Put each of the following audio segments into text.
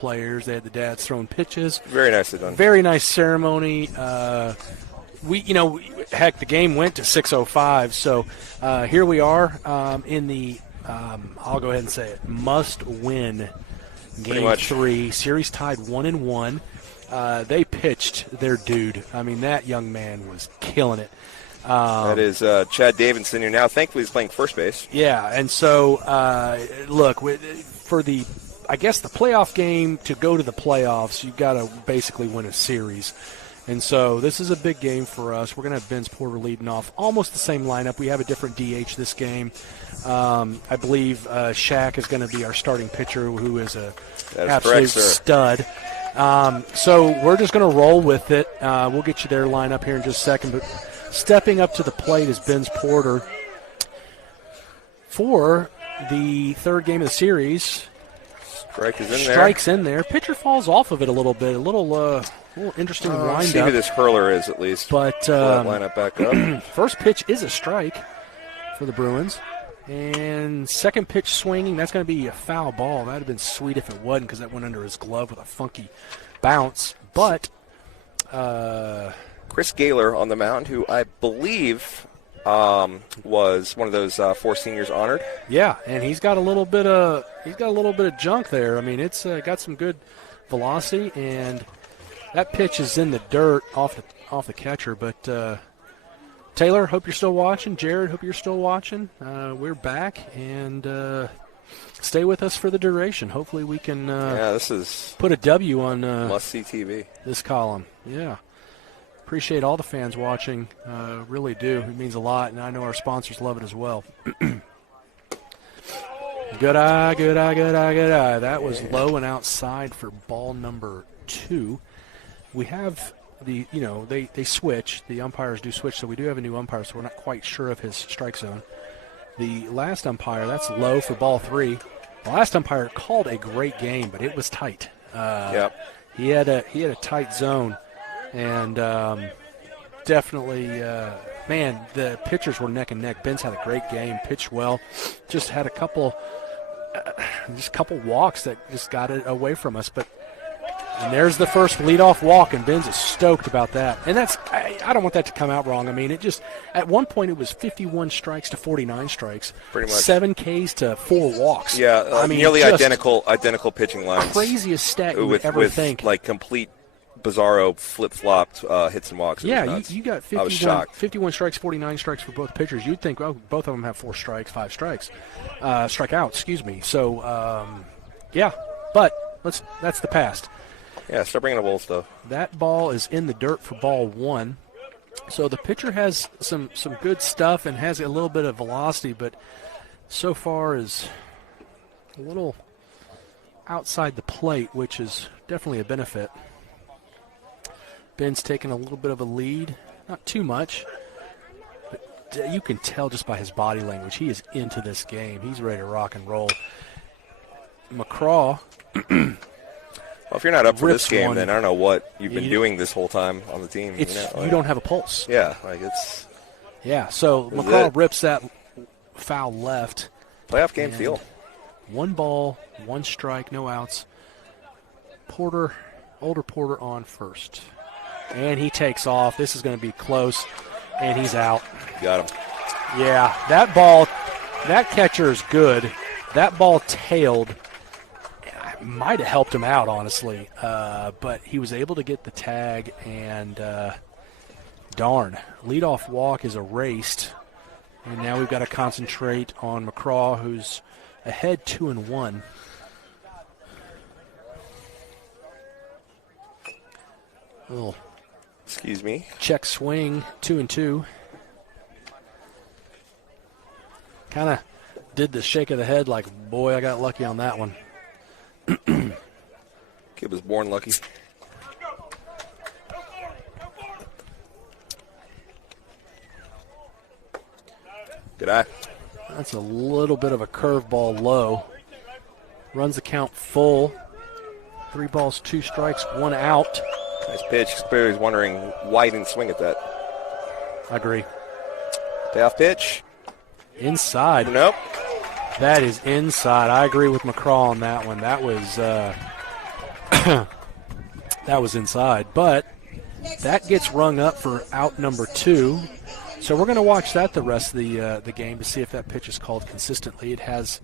players. They had the dads throwing pitches. Very nicely done. Very nice ceremony. Heck, the game went to 6:05. So here we are in the. I'll go ahead and say it. Must-win game 3. Series tied 1-1. They pitched their dude. I mean, that young man was killing it. That is Chad Davidson, who now thankfully is playing first base. Yeah, and so, look, for the playoff game to go to the playoffs, you've got to basically win a series. And so this is a big game for us. We're going to have Vince Porter leading off. Almost the same lineup. We have a different DH this game. I believe Shaq is going to be our starting pitcher, who is a absolute stud. So we're just going to roll with it. We'll get you their lineup here in just a second. But stepping up to the plate is Vince Porter for the third game of the series. Strike's in there. Pitcher falls off of it a little bit. A little interesting windup. See who this hurler is at least. But lineup back up. First pitch is a strike for the Bruins. And second pitch swinging, that's going to be a foul ball. That would have been sweet if it wasn't, because that went under his glove with a funky bounce. But Chris Gaylor on the mound, who I believe was one of those 4 seniors honored. Yeah, and he's got a little bit of junk there. I mean, it's got some good velocity, and that pitch is in the dirt off the catcher. But Taylor, hope you're still watching. Jared, hope you're still watching. We're back, and stay with us for the duration. Hopefully we can this is put a W on must-see TV. This column. Yeah. Appreciate all the fans watching. Really do. It means a lot, and I know our sponsors love it as well. Good eye. That was low and outside for ball number 2. We have they switch. The umpires do switch, so we do have a new umpire, so we're not quite sure of his strike zone. The last umpire, that's low for ball 3. The last umpire called a great game, but it was tight. He had a tight zone, and definitely, the pitchers were neck and neck. Ben's had a great game, pitched well, just had a couple walks that just got it away from us, and there's the first leadoff walk, and Ben's is stoked about that. And I don't want that to come out wrong. I mean, at one point it was 51 strikes to 49 strikes. Pretty much. 7 Ks to 4 walks. Yeah, I mean, nearly identical pitching lines. Craziest stat you would ever think. Like complete bizarro flip-flopped hits and walks. Yeah, you got 51, I was shocked. 51 strikes, 49 strikes for both pitchers. You'd think, well, both of them have 4 strikes, 5 strikeouts, excuse me. So, but that's the past. Yeah, start bringing the bowl stuff. That ball is in the dirt for ball 1. So the pitcher has some good stuff and has a little bit of velocity, but so far is a little outside the plate, which is definitely a benefit. Ben's taking a little bit of a lead, not too much, but you can tell just by his body language. He is into this game. He's ready to rock and roll. McCraw. Well, if you're not up for this game, then I don't know what you've been doing this whole time on the team. You don't have a pulse. Yeah, so McCraw rips that foul left. Playoff game feel. 1 ball, 1 strike, no outs. Older Porter on first. And he takes off. This is going to be close, and he's out. Got him. Yeah, that catcher is good. That ball tailed. Might have helped him out, honestly, but he was able to get the tag, and darn, leadoff walk is erased, and now we've got to concentrate on McCraw, who's ahead 2-1. Little excuse me. Check swing, 2-2. Kind of did the shake of the head like, boy, I got lucky on that one. Kid was born lucky. Good eye. That's a little bit of a curveball low. Runs the count full. 3 balls, 2 strikes, 1 out. Nice pitch. Clearly he's wondering why he didn't swing at that. I agree. Payoff pitch. Inside. Nope. That is inside. I agree with McCraw on that one. That was That was inside, but that gets rung up for out number 2. So we're going to watch that the rest of the game to see if that pitch is called consistently. It has.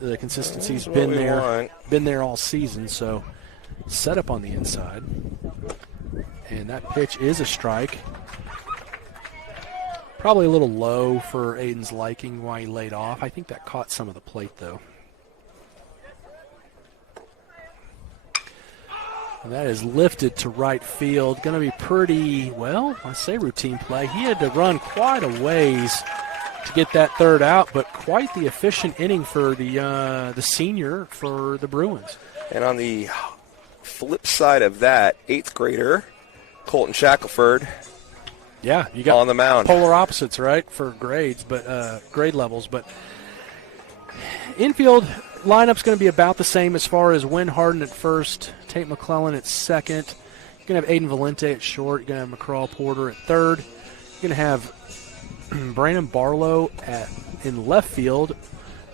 The consistency's been there all season, so set up on the inside. And that pitch is a strike. Probably a little low for Aiden's liking while he laid off. I think that caught some of the plate, though. And that is lifted to right field. Going to be pretty, well, I say routine play. He had to run quite a ways to get that third out, but quite the efficient inning for the senior for the Bruins. And on the flip side of that, 8th grader Colton Shackelford. Yeah, you got on the mound. Polar opposites, right, for grades, but grade levels. But infield lineup's going to be about the same as far as Wynn Harden at first, Tate McClellan at second. You're going to have Aiden Valente at short. You're going to have McCraw Porter at third. You're going to have Brandon Barlow in left field.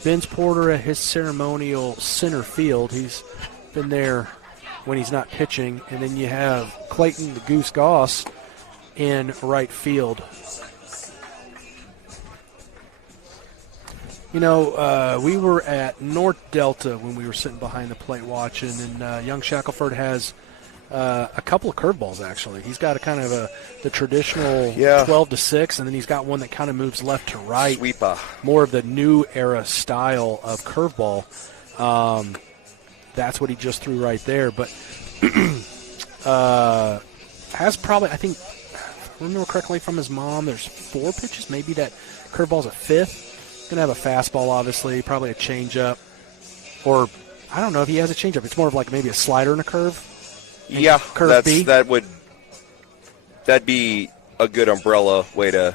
Vince Porter at his ceremonial center field. He's been there when he's not pitching. And then you have Clayton the Goose Goss in right field. You know, we were at North Delta when we were sitting behind the plate watching, and young Shackelford has a couple of curveballs, actually. He's got a kind of the traditional 12-6, and then he's got one that kind of moves left to right. Sweeper. More of the new era style of curveball. That's what he just threw right there. But has probably, I think, if I remember correctly from his mom, there's 4 pitches. Maybe that curveball's a 5th. Going to have a fastball, obviously, probably a changeup. Or, I don't know if he has a changeup. It's more of like maybe a slider and a curve. Yeah, curve B. That'd be a good umbrella way to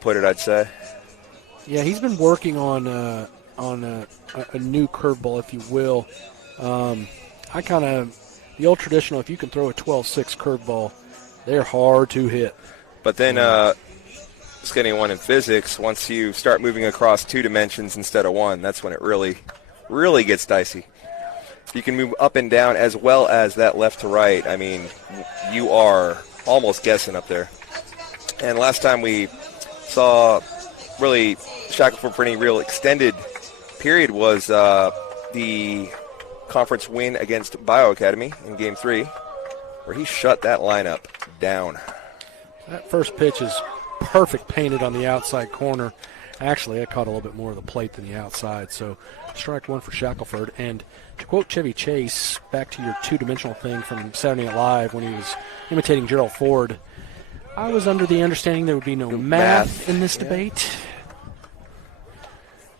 put it, I'd say. Yeah, he's been working on a new curveball, if you will. I kind of the old traditional. If you can throw a 12-6 curveball, they're hard to hit. But then, just getting one in physics, once you start moving across 2 dimensions instead of 1, that's when it really, really gets dicey. You can move up and down as well as that left to right. I mean, you are almost guessing up there. And last time we saw really Shackelford for any real extended period was the conference win against Bioacademy in Game 3, where he shut that lineup down. That first pitch is perfect, painted on the outside corner. Actually, I caught a little bit more of the plate than the outside, so strike 1 for Shackelford. And to quote Chevy Chase, back to your 2-dimensional thing from Saturday Night Live when he was imitating Gerald Ford, I was under the understanding there would be no math in this debate.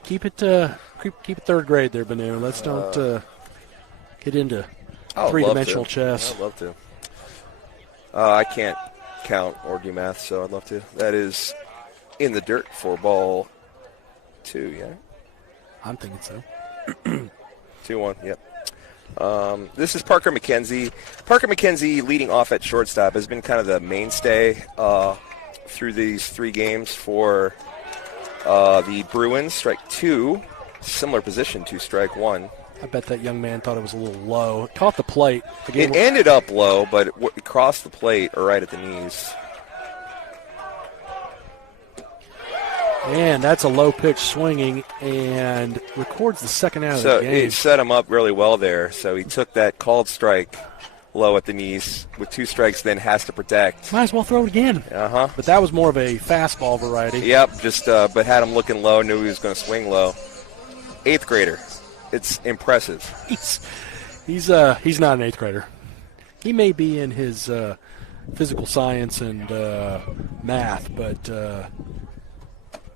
Keep it 3rd grade there, Banu. Let's don't get into 3-dimensional chess. I'd love to. I can't count or do math, so I'd love to. That is in the dirt for ball 2, yeah? I'm thinking so. 2-1, yep. This is Parker McKenzie. Parker McKenzie, leading off at shortstop, has been kind of the mainstay through these 3 games for the Bruins. Strike 2, similar position to strike 1. I bet that young man thought it was a little low. It caught the plate. It ended up low, but it crossed the plate or right at the knees. And that's a low pitch swinging and records the second out of the game. So it set him up really well there. So he took that called strike low at the knees with 2 strikes, then has to protect. Might as well throw it again. Uh-huh. But that was more of a fastball variety. Yep, just but had him looking low, knew he was going to swing low. 8th grader. It's impressive. He's not an 8th grader. He may be in his physical science and math, but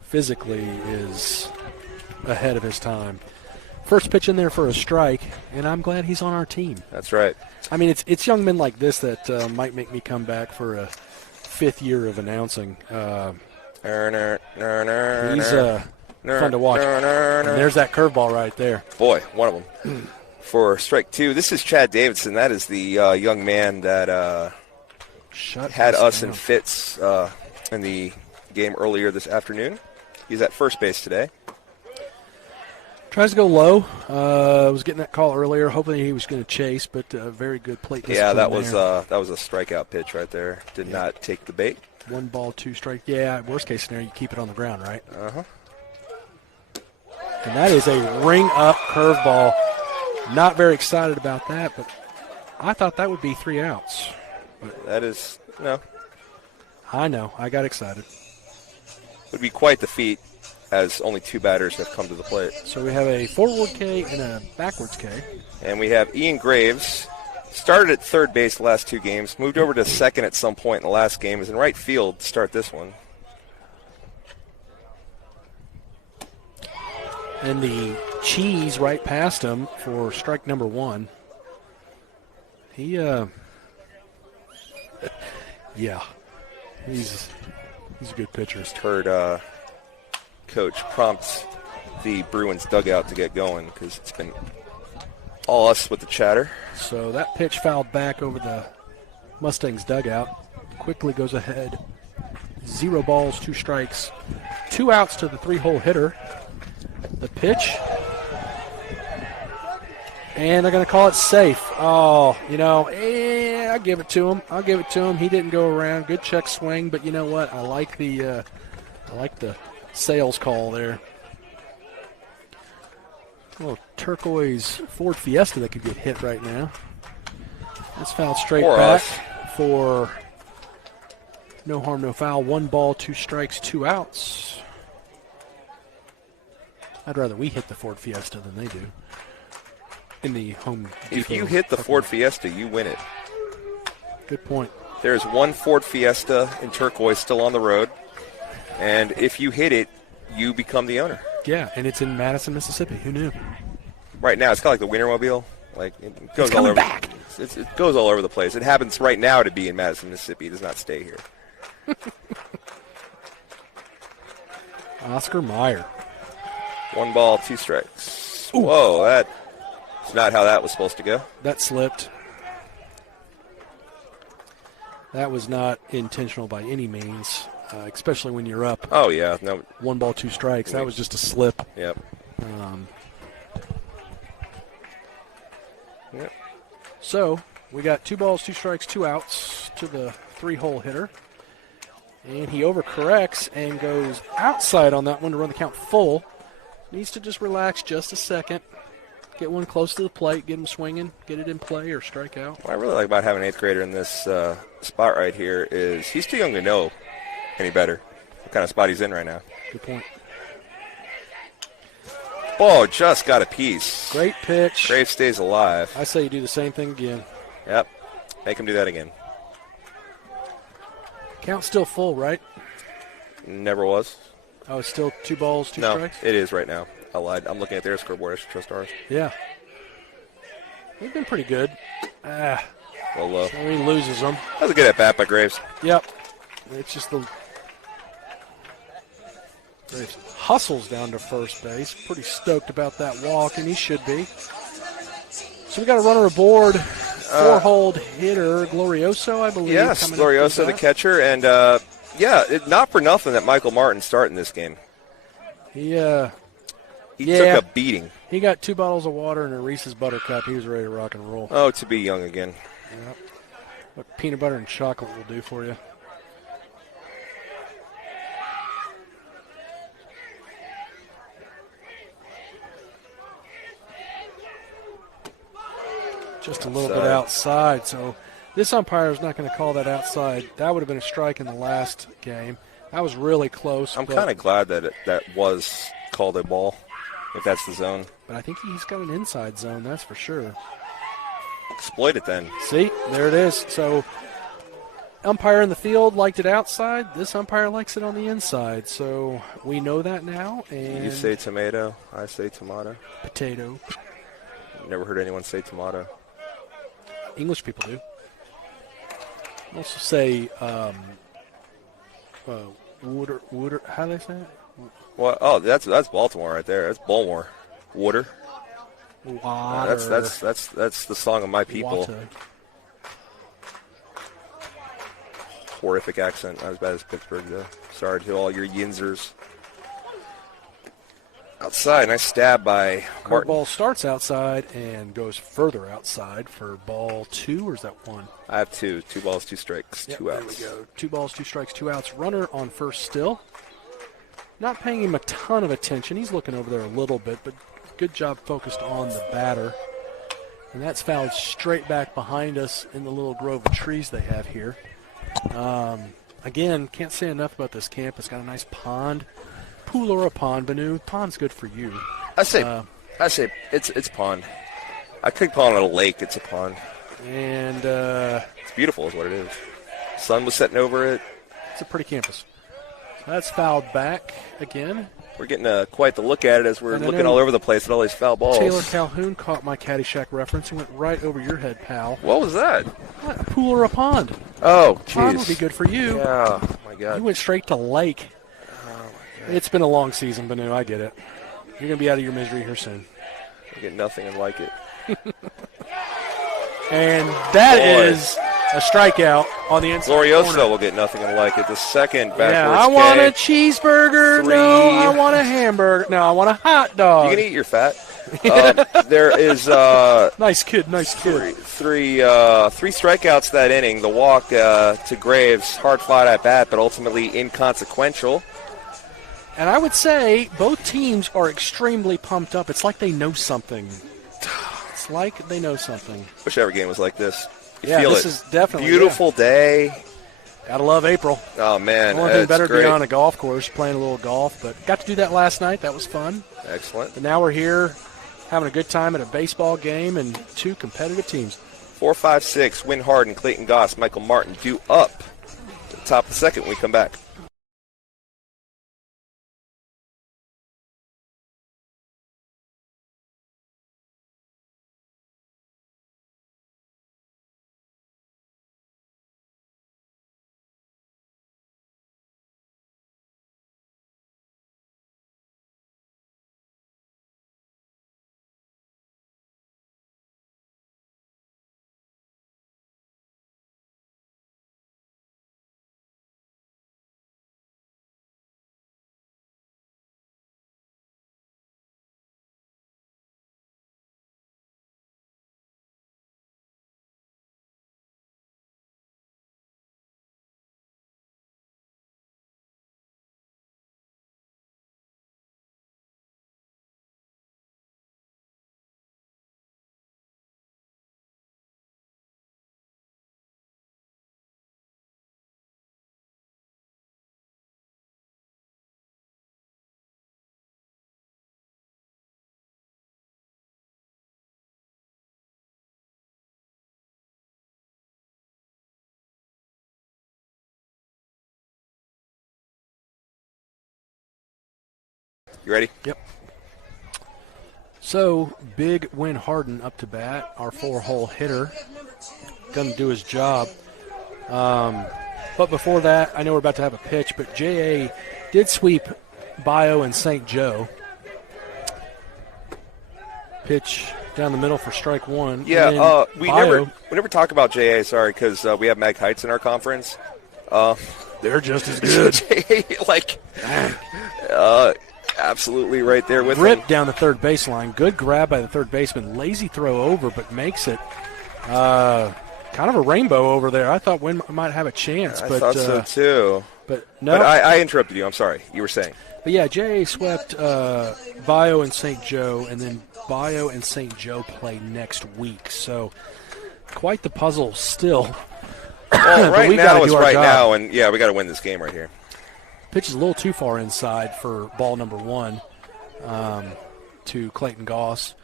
physically is ahead of his time. First pitch in there for a strike, and I'm glad he's on our team. That's right. I mean, it's young men like this that might make me come back for a 5th year of announcing. He's fun to watch. And there's that curveball right there. Boy, one of them. For strike 2, this is Chad Davidson. That is the young man that had us in fits in the game earlier this afternoon. He's at first base today. Tries to go low. Was getting that call earlier, hoping he was going to chase, but very good plate discipline. Yeah, that was there. that was a strikeout pitch right there. Did not take the bait. 1 ball, 2 strike. Yeah, worst case scenario, you keep it on the ground, right? Uh-huh. And that is a ring-up curveball. Not very excited about that, but I thought that would be 3 outs. That is, no. I know. I got excited. Would be quite the feat, as only 2 batters have come to the plate. So we have a forward K and a backwards K. And we have Ian Graves. Started at third base the last 2 games. Moved over to second at some point in the last game. Is in right field to start this one. And the cheese right past him for strike number 1. He, yeah, he's a good pitcher. Just heard Coach prompt the Bruins dugout to get going because it's been all us with the chatter. So that pitch fouled back over the Mustangs dugout. Quickly goes ahead. 0 balls, 2 strikes. 2 outs to the 3-hole hitter. The pitch. And they're going to call it safe. Oh, I'll give it to him. He didn't go around. Good check swing, but you know what? I like the sales call there. A little turquoise Ford Fiesta that could get hit right now. That's fouled straight back for no harm, no foul. 1 ball, 2 strikes, 2 outs. I'd rather we hit the Ford Fiesta than they do in the home. If you hit the Ford Fiesta, you win it. Good point. There's 1 Ford Fiesta in turquoise still on the road, and if you hit it, you become the owner. Yeah, and it's in Madison, Mississippi. Who knew? Right now, it's kind of like the Wienermobile. Like it goes all over. Back. It goes all over the place. It happens right now to be in Madison, Mississippi. It does not stay here. Oscar Meyer. 1 ball, 2 strikes. Ooh. Whoa, that's not how that was supposed to go. That slipped. That was not intentional by any means, especially when you're up. Oh, yeah. No. 1 ball, 2 strikes. That was just a slip. Yep. Yep. So we got 2 balls, 2 strikes, 2 outs to the 3-hole hitter. And he overcorrects and goes outside on that one to run the count full. Needs to just relax just a second. Get one close to the plate, get him swinging, get it in play or strike out. What I really like about having an 8th grader in this spot right here is he's too young to know any better what kind of spot he's in right now. Good point. Oh, just got a piece. Great pitch. Graves stays alive. I say you do the same thing again. Yep. Make him do that again. Count's still full, right? Never was. Oh, it's still 2 balls, 2 strikes? No, it is right now. I lied. I'm looking at their scoreboard. I should trust ours. Yeah. They've been pretty good. Well, low. So he loses them. That was a good at-bat by Graves. Yep. It's just the Graves hustles down to first base. Pretty stoked about that walk, and he should be. So we got a runner aboard. 4-hole hitter, Glorioso, I believe. Yes, Glorioso, the catcher. And, not for nothing that Michael Martin starting this game. He took a beating. He got 2 bottles of water and a Reese's Buttercup. He was ready to rock and roll. Oh, to be young again. Yep. What peanut butter and chocolate will do for you. Just a little bit outside. So this umpire is not going to call that outside. That would have been a strike in the last game. That was really close. I'm kind of glad that that was called a ball, if that's the zone. But I think he's got an inside zone, that's for sure. Exploit it then. See, there it is. So umpire in the field liked it outside. This umpire likes it on the inside. So we know that now. And you say tomato, I say tomato. Potato. Never heard anyone say tomato. English people do. Also say water. How do they say it? What? Oh, that's Baltimore right there. That's Baltimore. Water. Water. That's the song of my people. Water. Horrific accent. Not as bad as Pittsburgh though. Sorry to all your Yinzers. Outside, nice stab by Martin. Curveball starts outside and goes further outside for ball 2, or is that 1? I have 2. 2 balls, 2 strikes, Yep, 2 outs. There we go. 2 balls, 2 strikes, 2 outs. Runner on first still. Not paying him a ton of attention. He's looking over there a little bit, but good job focused on the batter. And that's fouled straight back behind us in the little grove of trees they have here. Again, can't say enough about this camp. It's got a nice pond. Pool or a pond, Banu? Pond's good for you. I say it's pond. I could call it a lake. It's a pond. And it's beautiful is what it is. Sun was setting over it. It's a pretty campus. So that's fouled back again. We're getting quite the look at it as we're looking all over the place at all these foul balls. Taylor Calhoun caught my Caddyshack reference and went right over your head, pal. What was that? What, a pool or a pond? Oh, jeez. Pond would be good for you. Yeah, oh my God. You went straight to lake. It's been a long season, Banu. I get it. You're going to be out of your misery here soon. I get nothing and like it. And that is a strikeout on the inside Glorioso corner. will get nothing and like it. The second backwards I want a K. cheeseburger. 3. No, I want a hamburger. No, I want a hot dog. You can eat your fat. There is Nice kid. three strikeouts that inning. The walk to Graves, hard fought at bat, but ultimately inconsequential. And I would say both teams are extremely pumped up. It's like they know something. It's like they know something. Wish every game was like this. You yeah, feel this it. is definitely Beautiful day. Gotta love April. Oh man, Only thing it's better to great. be on a golf course, playing a little golf. But got to do that last night. That was fun. Excellent. But now we're here, having a good time at a baseball game and 2 competitive teams. 4-5-6. Win Harden, Clayton Goss, Michael Martin due up. To the top of the second when we come back. You ready? Yep. So, big Win Harden up to bat, our 4-hole hitter. Going to do his job. But before that, I know we're about to have a pitch, but J.A. did sweep Bio and St. Joe. Pitch down the middle for strike 1. Yeah, we never talk about J.A., sorry, because we have Mag Heights in our conference. They're just as good. J.A., absolutely right there with him. Rip down the third baseline. Good grab by the third baseman. Lazy throw over, but makes it kind of a rainbow over there. I thought Wynn might have a chance. I thought so too. But no. But I interrupted you. I'm sorry. You were saying. But yeah, J.A. swept Bio and St. Joe, and then Bio and St. Joe play next week. So quite the puzzle still. Well, right now is right job. now, and yeah, we got to win this game right here. Pitch is a little too far inside for ball number 1 to Clayton Goss.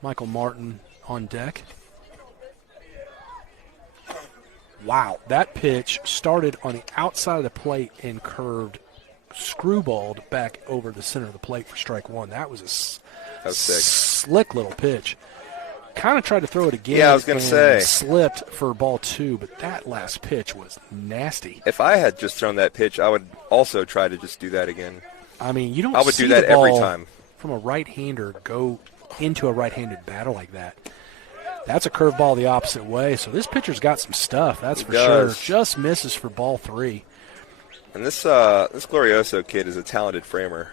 Michael Martin on deck. Wow, that pitch started on the outside of the plate and curved, screwballed back over the center of the plate for strike 1. That was a sick. Slick little pitch. Kind of tried to throw it again. Yeah, I was going to say. Slipped for ball 2, but that last pitch was nasty. If I had just thrown that pitch, I would also try to just do that again. I mean, you don't I would see do that the ball every time. From a right-hander go into a right-handed batter like that. That's a curveball the opposite way. So this pitcher's got some stuff, that's for sure. Just misses for ball 3. And this Glorioso kid is a talented framer.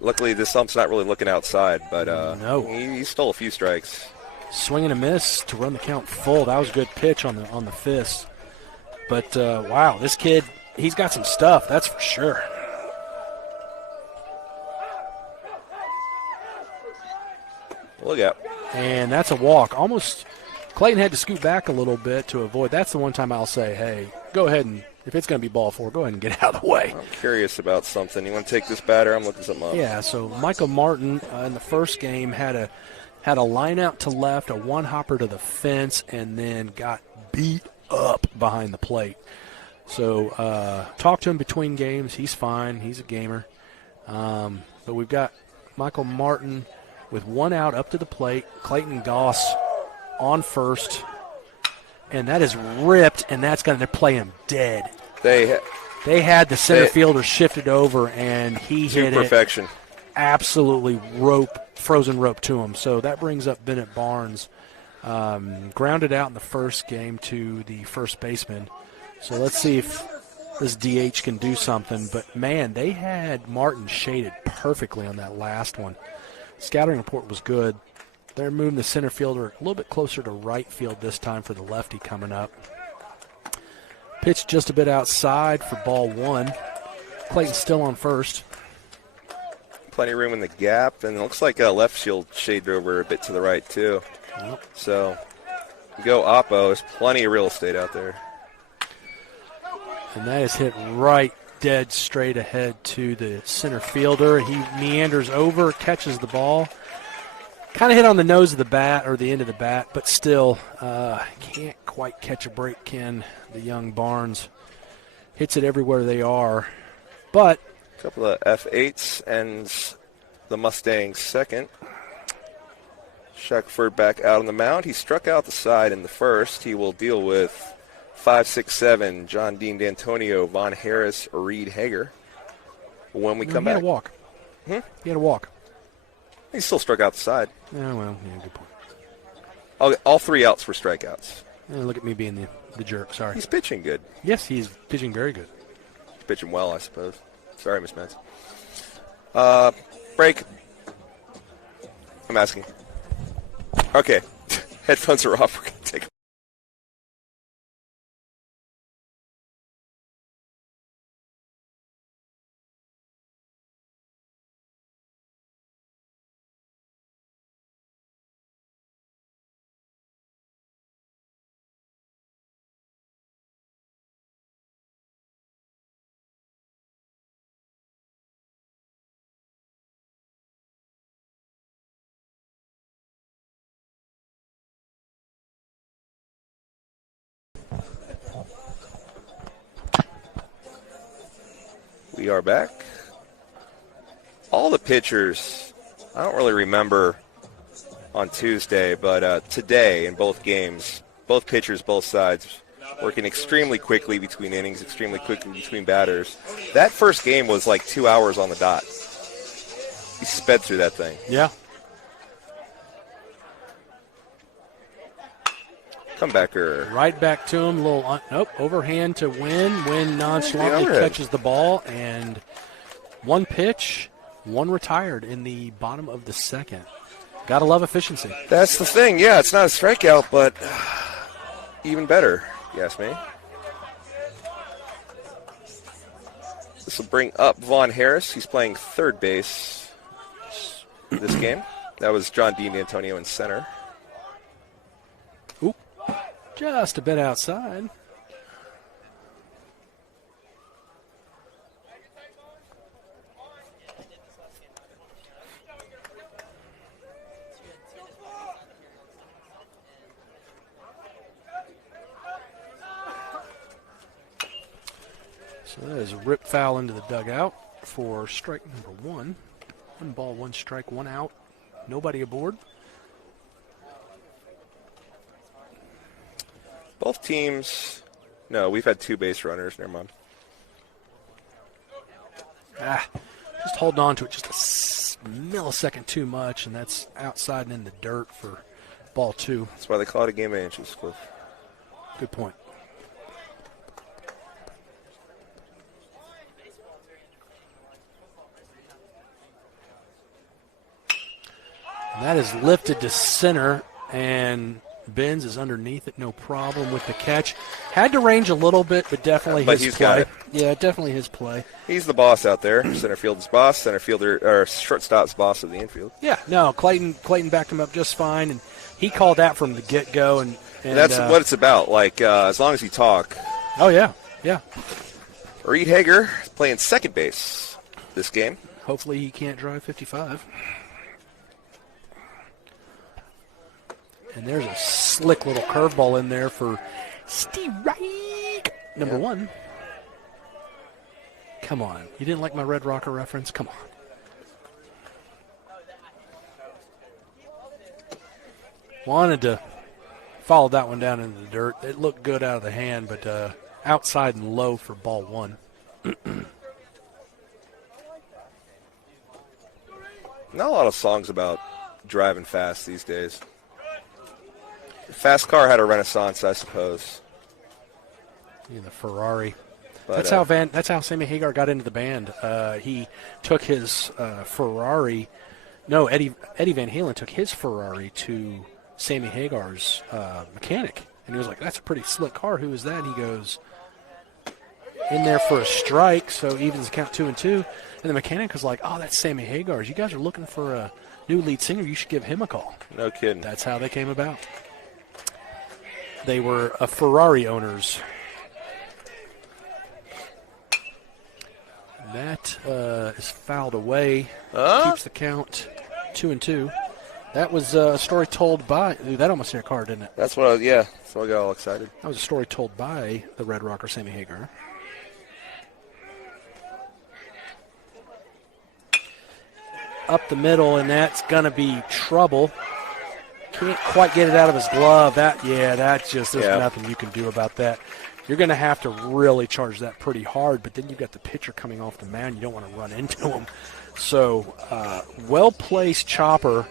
Luckily, this ump's not really looking outside, but no. he stole a few strikes. Swing and a miss to run the count full. That was a good pitch on the fist. But, wow, this kid, he's got some stuff, that's for sure. Look out. And that's a walk. Almost, Clayton had to scoot back a little bit to avoid. That's the one time I'll say, hey, go ahead and, if it's going to be ball 4, go ahead and get out of the way. I'm curious about something. You want to take this batter? I'm looking something up. Yeah, so Michael Martin in the first game had a line out to left, a one-hopper to the fence, and then got beat up behind the plate. So talk to him between games. He's fine. He's a gamer. But we've got Michael Martin with one out up to the plate. Clayton Goss on first. And that is ripped, and that's going to play him dead. They had the center fielder shifted over, and he hit perfection. It. Absolutely frozen rope to him. So that brings up Bennett Barnes. Grounded out in the first game to the first baseman. So let's see if this DH can do something. But, man, they had Martin shaded perfectly on that last one. Scouting report was good. They're moving the center fielder a little bit closer to right field this time for the lefty coming up. Pitch just a bit outside for ball 1. Clayton's still on first. Plenty of room in the gap, and it looks like a left field shaded over a bit to the right, too. Yep. So, go Oppo. There's plenty of real estate out there. And that is hit right dead straight ahead to the center fielder. He meanders over, catches the ball. Kind of hit on the nose of the bat, or the end of the bat, but still can't quite catch a break, Ken. The young Barnes hits it everywhere they are. But a couple of F8s and the Mustangs second. Shackelford back out on the mound. He struck out the side in the first. He will deal with 5, 6, 7, John Dean D'Antonio, Von Harris, Reed Hager. When we come back. He had a walk. He had a walk. He still struck out the side. Yeah, well, yeah, good point. All 3 outs were strikeouts. Look at me being the jerk, sorry. He's pitching good. Yes, he's pitching very good. He's pitching well, I suppose. Sorry, Miss Metz. Break. I'm asking. Okay. Headphones are off. We're going to take a We are back. All the pitchers, I don't really remember on Tuesday, but today in both games, both pitchers, both sides, working extremely quickly between innings, extremely quickly between batters. That first game was like 2 hours on the dot. He sped through that thing. Yeah. Comebacker. Right back to him. Overhand to Wynn. Wynn nonchalantly catches the ball, and one pitch, one retired in the bottom of the second. Gotta love efficiency. That's the thing. Yeah, it's not a strikeout, but even better, you ask me. This will bring up Von Harris. He's playing third base this game. That was John Dean D'Antonio in center. Oop. Just a bit outside. So that is a rip foul into the dugout for strike number 1. 1 ball, 1 strike, 1 out. Nobody aboard. Both teams, no, we've had 2 base runners. Never mind. Just holding on to it just a millisecond too much, and that's outside and in the dirt for ball 2. That's why they call it a game of inches, Cliff. Good point. And that is lifted to center, and Benz is underneath it, no problem with the catch. Had to range a little bit, but definitely but his he's play. got it. Yeah, definitely his play. He's the boss out there. Center field's boss, center fielder or shortstop's boss of the infield. Yeah, no, Clayton backed him up just fine, and he called that from the get-go. And that's what it's about. Like as long as you talk. Oh yeah. Reed Hager is playing second base this game. Hopefully he can't drive 55. And there's a slick little curveball in there for Steve Reich, number 1. Come on. You didn't like my Red Rocker reference? Come on. Wanted to follow that one down into the dirt. It looked good out of the hand, but outside and low for ball 1. Not a lot of songs about driving fast these days. Fast car had a renaissance, I suppose. Yeah, the Ferrari. But, That's how Sammy Hagar got into the band. He took his Ferrari. No, Eddie Van Halen took his Ferrari to Sammy Hagar's mechanic, and he was like, "That's a pretty slick car. Who is that?" And he goes, "In there for a strike, so evens the count 2-2." And the mechanic was like, "Oh, that's Sammy Hagar's. You guys are looking for a new lead singer. You should give him a call." No kidding. That's how they came about. They were Ferrari owners. That is fouled away. Keeps the count 2-2. That was a story told by. Ooh, that almost hit a car, didn't it? That's what I got all excited. That was a story told by the Red Rocker, Sammy Hagar. Up the middle, and that's going to be trouble. Can't quite get it out of his glove. There's nothing you can do about that. You're going to have to really charge that pretty hard, but then you've got the pitcher coming off the mound. You don't want to run into him. So, well-placed chopper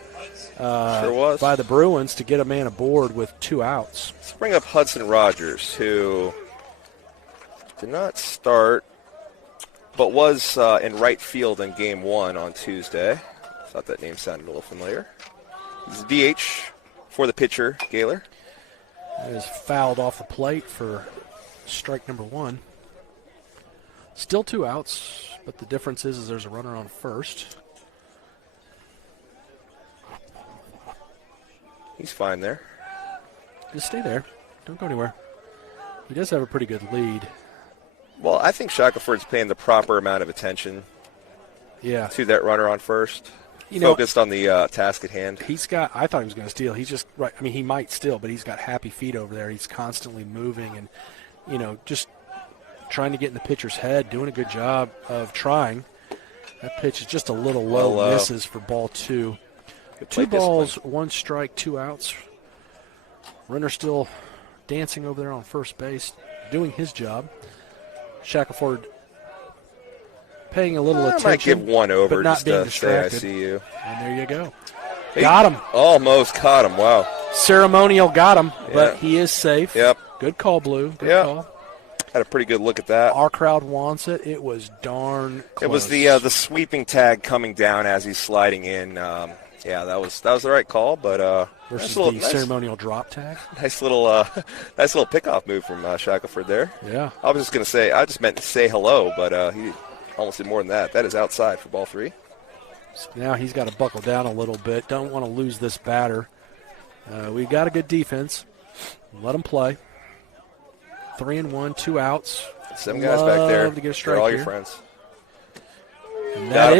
Sure was. by the Bruins to get a man aboard with 2 outs. Let's bring up Hudson Rogers, who did not start, but was in right field in Game 1 on Tuesday. Thought that name sounded a little familiar. He's a DH for the pitcher, Gaylor. That is fouled off the plate for strike number 1. Still 2 outs, but the difference is there's a runner on first. He's fine there. Just stay there. Don't go anywhere. He does have a pretty good lead. Well, I think Shackelford's paying the proper amount of attention to that runner on first. Focused on the task at hand. I thought he was going to steal. He's just right. I mean, he might steal, but he's got happy feet over there. He's constantly moving and, just trying to get in the pitcher's head, doing a good job of trying. That pitch is just a little low. Misses for ball 2. 2 balls, 1 strike, 2 outs. Runner still dancing over there on first base, doing his job. Shackelford paying a little attention. I might give one over but not just being to distracted. say I see you. And there you go. He got him. Almost caught him. Wow. Ceremonial got him, but he is safe. Yep. Good call, Blue. Good call. Had a pretty good look at that. Our crowd wants it. It was darn close. It was the sweeping tag coming down as he's sliding in. That was the right call, but versus the ceremonial drop tag. Nice little pickoff move from Shackelford there. Yeah. I was just gonna say, I just meant to say hello, but he almost did more than that. That is outside for ball 3. So now he's got to buckle down a little bit. Don't want to lose this batter. We've got a good defense. Let him play. 3-1, 2 outs. 7 guys back there. To get a strike They're all here. your friends. And that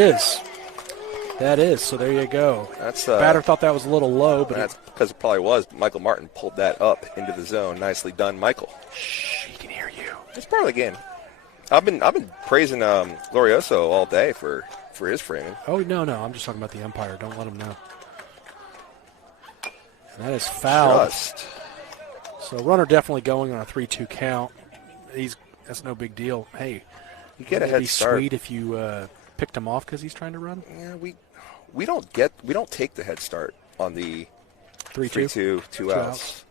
is. So there you go. That's batter thought that was a little low, but that's because it probably was. Michael Martin pulled that up into the zone. Nicely done, Michael. Shh, he can hear you. It's part of the game. I've been praising Glorioso all day for his framing. Oh no, I'm just talking about the umpire. Don't let him know. And that is fouled. So runner definitely going on a 3-2 count. That's no big deal. Hey, you get a head it'd be start. Sweet if you picked him off because he's trying to run. Yeah, we don't take the head start on the 3-2, 2 outs.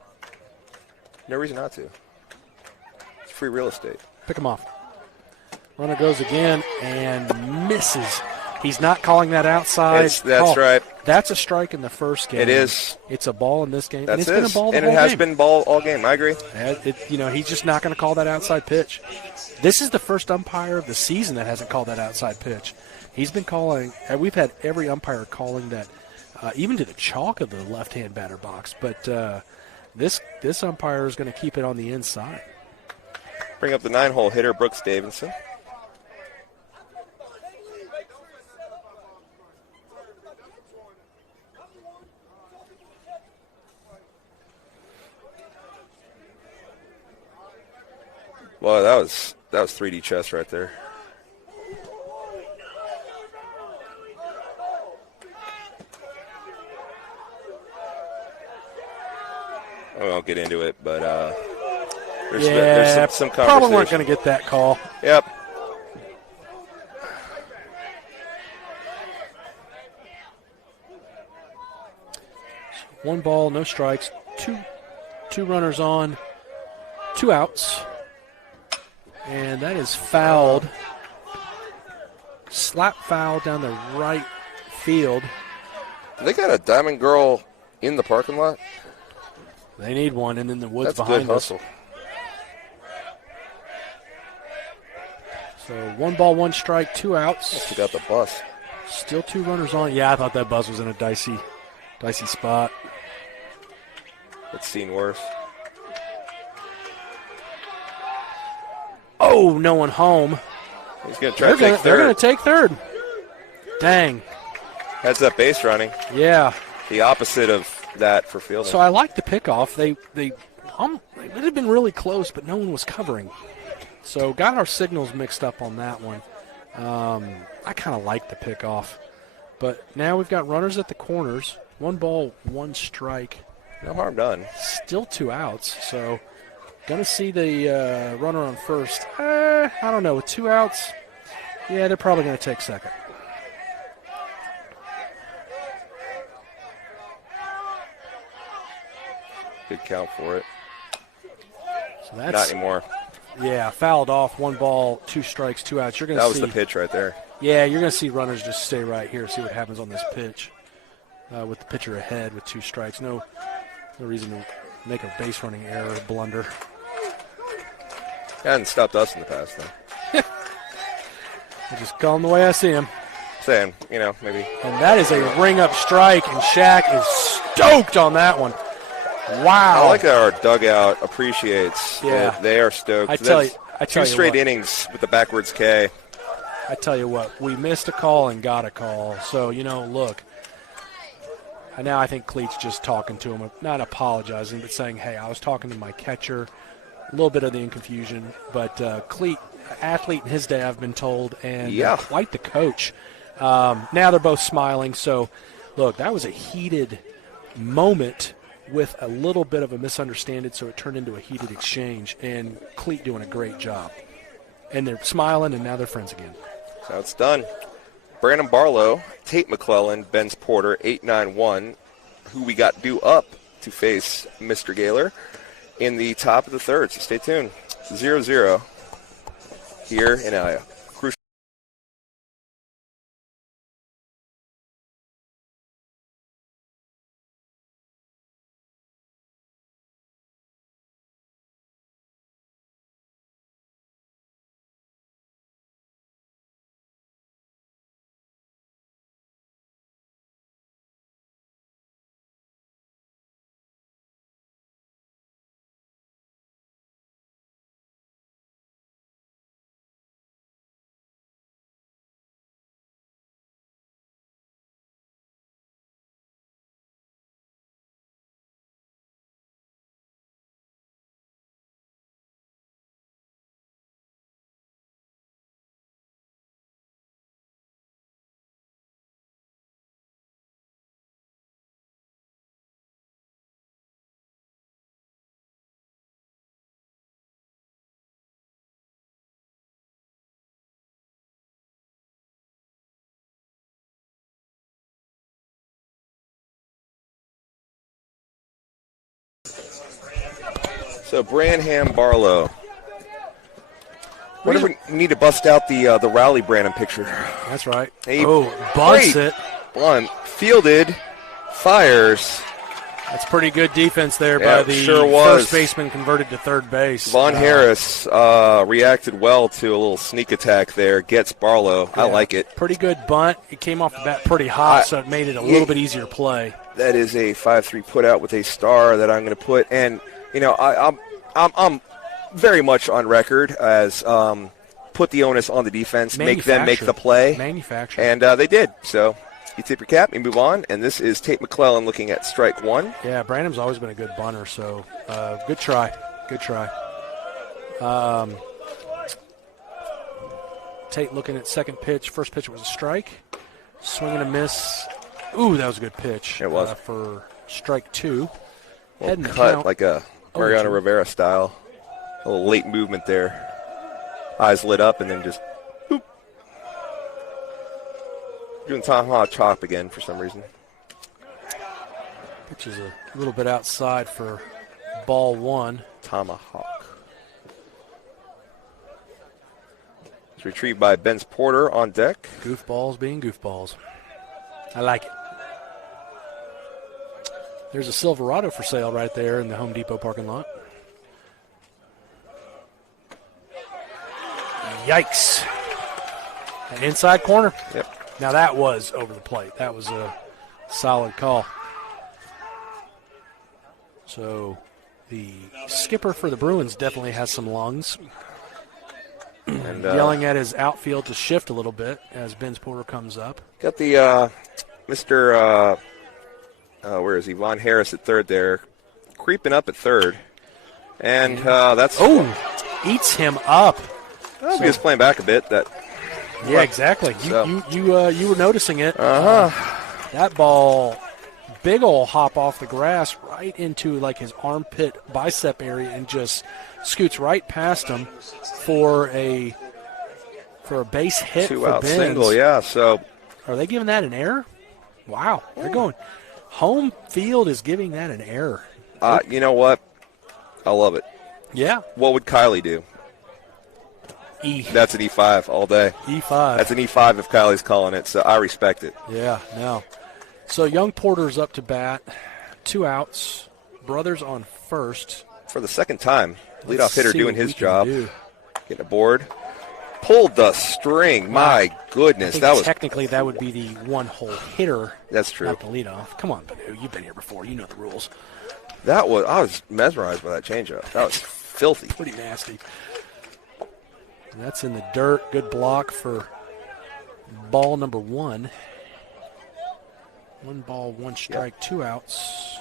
No reason not to. It's free real estate. Pick him off. Runner goes again and misses. He's not calling that outside. That's right. That's a strike in the first game. It is. It's a ball in this game. That's and it's been a ball the and whole it has game. been ball all game. I agree. He's just not going to call that outside pitch. This is the first umpire of the season that hasn't called that outside pitch. He's been calling. We've had every umpire calling that, even to the chalk of the left-hand batter box. But this umpire is going to keep it on the inside. Bring up the 9-hole hitter, Brooks Davidson. Well, that was 3D chess right there. I won't get into it, but there's some conversation. Probably weren't going to get that call. Yep. One ball, no strikes, two runners on, 2 outs. And that is fouled. Slap foul down the right field. They got a Diamond Girl in the parking lot. They need one, and then the woods That's behind good us. hustle. So 1 ball, 1 strike, 2 outs. Must have got the bus. Still 2 runners on. Yeah, I thought that buzz was in a dicey spot. It's seen worse. Oh, no one home. He's going to try to take third. They're going to take third. Dang. Heads up base running. Yeah. The opposite of that for fielding. So I like the pickoff. It had been really close, but no one was covering. So got our signals mixed up on that one. I kind of like the pickoff. But now we've got runners at the corners. 1 ball, 1 strike. No harm done. Still 2 outs. So going to see the runner on first. I don't know. With 2 outs, yeah, they're probably going to take second. Good count for it. So that's, not anymore. Yeah, fouled off. 1 ball, 2 strikes, 2 outs. You're going to see. That was the pitch right there. Yeah, you're going to see runners just stay right here, see what happens on this pitch. With the pitcher ahead with 2 strikes. No reason to make a base running error or blunder. Hasn't stopped us in the past, though. I just call him the way I see him. Saying, maybe. And that is a ring-up strike, and Shaq is stoked on that one. Wow. I like that our dugout appreciates. Yeah. They are stoked. I tell you 2 straight innings with the backwards K. I tell you what, we missed a call and got a call. So, look. Now I think Cleet's just talking to him, not apologizing, but saying, hey, I was talking to my catcher. A little bit of the confusion. But Cleet, athlete in his day, I've been told, and quite the coach. Now they're both smiling. So, look, that was a heated moment with a little bit of a misunderstanding, so it turned into a heated exchange, and Cleet doing a great job. And they're smiling, and now they're friends again. So it's done. Brandon Barlow, Tate McClellan, Ben's Porter, 8-9-1, who we got due up to face Mr. Gaylor in the top of the third. So stay tuned. 0-0 here in Elia. So Branham Barlow. What if we need to bust out the Rowley Branham picture? That's right. He bunts it. Bunt, fielded, fires. That's pretty good defense there by the first baseman converted to third base. Von Harris reacted well to a little sneak attack there. Gets Barlow. Yeah, I like it. Pretty good bunt. It came off the bat pretty hot, so it made it a little bit easier to play. That is a 5-3 put out with a star that I'm going to put. And, you know, I'm very much on record as put the onus on the defense, make them make the play. Manufacture. And they did. So you tip your cap, you move on. And this is Tate McClellan looking at strike one. Yeah, Branham's always been a good bunter, so good try. Good try. Tate looking at second pitch. First pitch was a strike. Swing and a miss. Ooh, that was a good pitch. It was. For strike two. Well, cut like a Mariano Rivera style. A little late movement there. Eyes lit up and then just boop. Doing Tomahawk chop again for some reason. Pitch is a little bit outside for ball one. Tomahawk. It's retrieved by Benz Porter on deck. Goofballs being goofballs. I like it. There's a Silverado for sale right there in the Home Depot parking lot. Yikes. An inside corner. Yep. Now that was over the plate. That was a solid call. So the skipper for the Bruins definitely has some lungs. And yelling at his outfield to shift a little bit as Benz Porter comes up. Got the Mr. Where is he? Von Harris at third there, creeping up at third, and that's eats him up. He was playing back a bit. Yeah, exactly. You were noticing it. That ball, big ol' hop off the grass right into like his armpit bicep area and just scoots right past him for a base hit. Two for out Benz. single. Yeah. So are they giving that an error? Wow, they're going. Home field is giving that an error. You know what? I love it. Yeah. What would Kylie do? E. That's an E5 all day. E5. That's an E5 if Kylie's calling it, so I respect it. Yeah, no. So young Porter's up to bat. 2 outs. Brothers on first. For the second time. Leadoff hitter doing his job. Getting aboard. Pulled the string. My goodness. Technically, that would be the one-hole hitter. That's true. Not the leadoff. Come on, Banu. You've been here before. You know the rules. I was mesmerized by that changeup. That was filthy. Pretty nasty. And that's in the dirt. Good block for ball number one. 1 ball, 1 strike, 2 outs.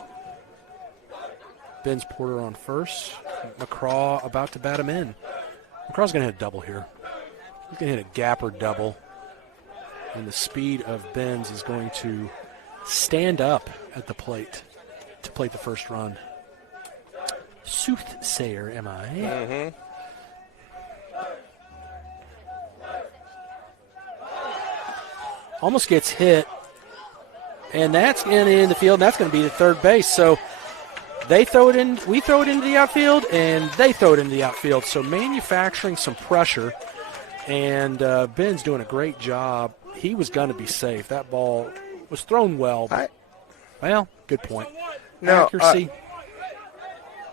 Benz Porter on first. McCraw about to bat him in. McCraw's going to hit a double here. He's going to hit a gapper double. And the speed of Benz is going to stand up at the plate to plate the first run. Soothsayer, am I? Mm-hmm. Almost gets hit. And that's in the field, and that's going to be the third base. So they throw it in, we throw it into the outfield, and they throw it into the outfield. So manufacturing some pressure, and Ben's doing a great job. He was going to be safe. That ball was thrown well. Well, good point. No, accuracy.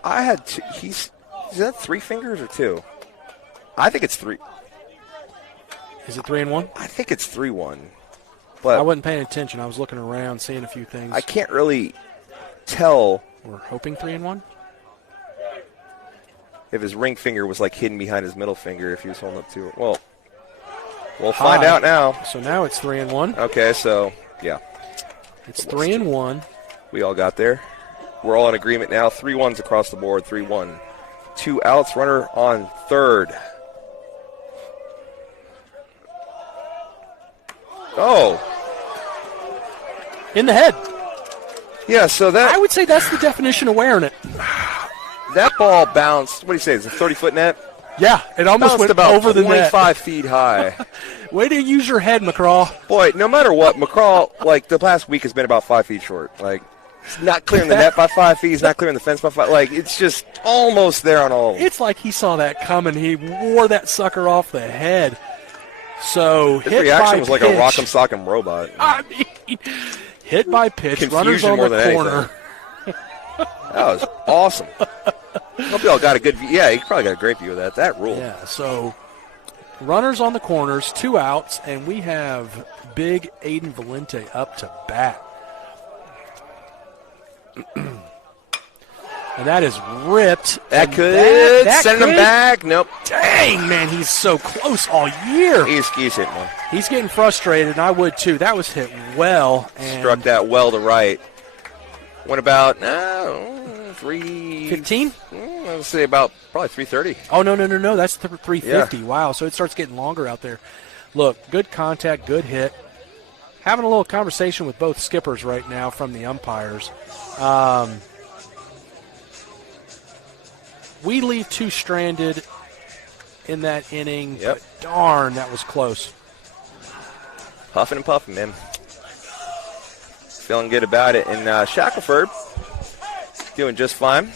I had two. Is that 3 fingers or 2? I think it's 3. Is it 3-1? I think it's 3-1. But I wasn't paying attention. I was looking around, seeing a few things. I can't really tell. We're hoping 3-1. If his ring finger was like hidden behind his middle finger, if he was holding up to it. Well, we'll find out now. So now it's 3-1. Okay, so yeah, it's 3-1. We all got there. We're all in agreement now. 3-1s across the board. 3-1. 2 outs. Runner on third. Oh. In the head. Yeah, so that... I would say that's the definition of wearing it. That ball bounced, what do you say, it's a 30-foot net? Yeah, it almost went about over the net. 25 feet high. Way to use your head, McCraw. Boy, no matter what, McCraw, like, the past week has been about 5 feet short. Like, He's not clearing the net by 5 feet. He's not clearing the fence by 5. Like, it's just almost there on all of them. It's like he saw that coming. He wore that sucker off the head. So His hit reaction by was like pitch. a rock'em sock'em robot. I mean, hit by pitch, runners Confusion on more the than corner. That was awesome. Hope y'all got a good view. Yeah, you probably got a great view of that. That ruled. Yeah, so runners on the corners, 2 outs, and we have big Aiden Valente up to bat. And that is ripped. That and could that send could, him back. Nope. Dang, man, he's so close all year. He's hitting one. He's getting frustrated, and I would too. That was hit well. And Struck that well to right. Went about 15? I would say about probably 330. Oh, no. That's 350. Yeah. Wow, so it starts getting longer out there. Look, good contact, good hit. Having a little conversation with both skippers right now from the umpires. We leave 2 stranded in that inning. Yep. But darn, that was close. Puffing and puffing, man. Feeling good about it. And Shackelford doing just fine.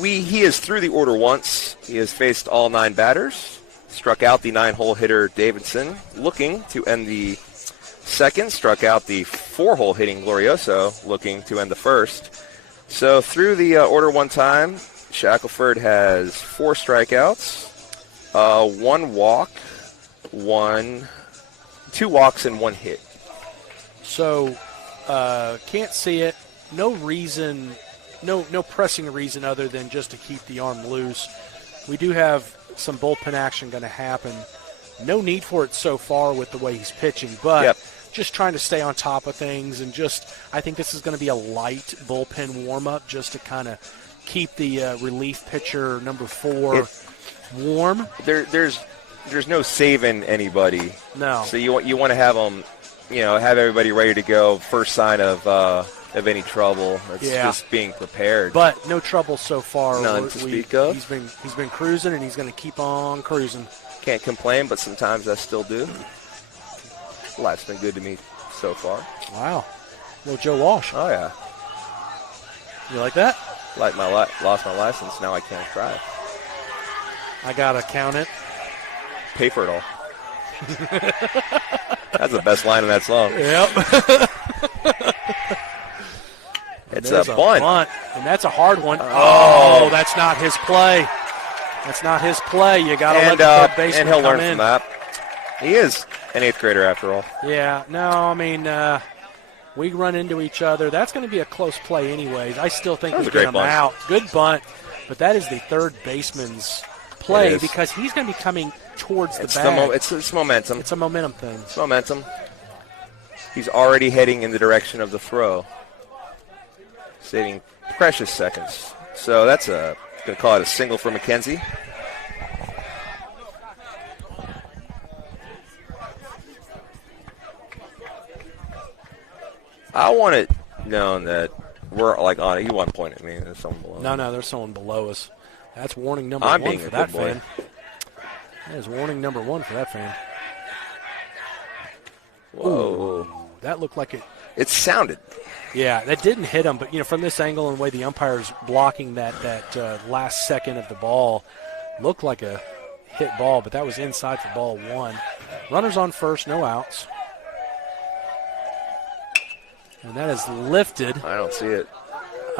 He is through the order once. He has faced all 9 batters. Struck out the 9-hole hitter Davidson, looking to end the second. Struck out the 4-hole hitting Glorioso, looking to end the first. So through the order one time, Shackelford has 4 strikeouts, 1 walk, 2 walks, and 1 hit. So can't see it. No reason, no pressing reason other than just to keep the arm loose. We do have some bullpen action going to happen. No need for it so far with the way he's pitching, but just trying to stay on top of things and I think this is going to be a light bullpen warm-up just to kind of keep the relief pitcher number 4 warm. There's no saving anybody. No. So you want to have them, have everybody ready to go. First sign of any trouble. It's just being prepared. But no trouble so far. None to speak of. He's been cruising, and he's going to keep on cruising. Can't complain, but sometimes I still do. Life's been good to me so far. Wow. Little Joe Walsh. Oh, yeah. You like that? Lost my license. Now I can't drive. I got to count it. Pay for it all. That's the best line in that song. Yep. It's a bunt. And that's a hard one. Oh, that's not his play. That's not his play. You got to let the third baseman and he'll come learn in. from that. He is an 8th grader after all. Yeah. No, I mean, we run into each other. That's going to be a close play anyways. I still think we get him out. Good bunt. But that is the third baseman's play because he's going to be coming towards the bag. It's momentum. It's a momentum thing. It's momentum. He's already heading in the direction of the throw, saving precious seconds. So that's going to call it a single for McKenzie. I want it known that we're like on it. You want to point at me. There's someone below. No, there's someone below us. That's warning number 1 for that fan. That is warning number 1 for that fan. Whoa. Ooh, that looked like it. It sounded. Yeah, that didn't hit him, but from this angle and the way the umpire's blocking that last second of the ball, looked like a hit ball, but that was inside for ball 1. Runners on first, no outs. And that is lifted. I don't see it.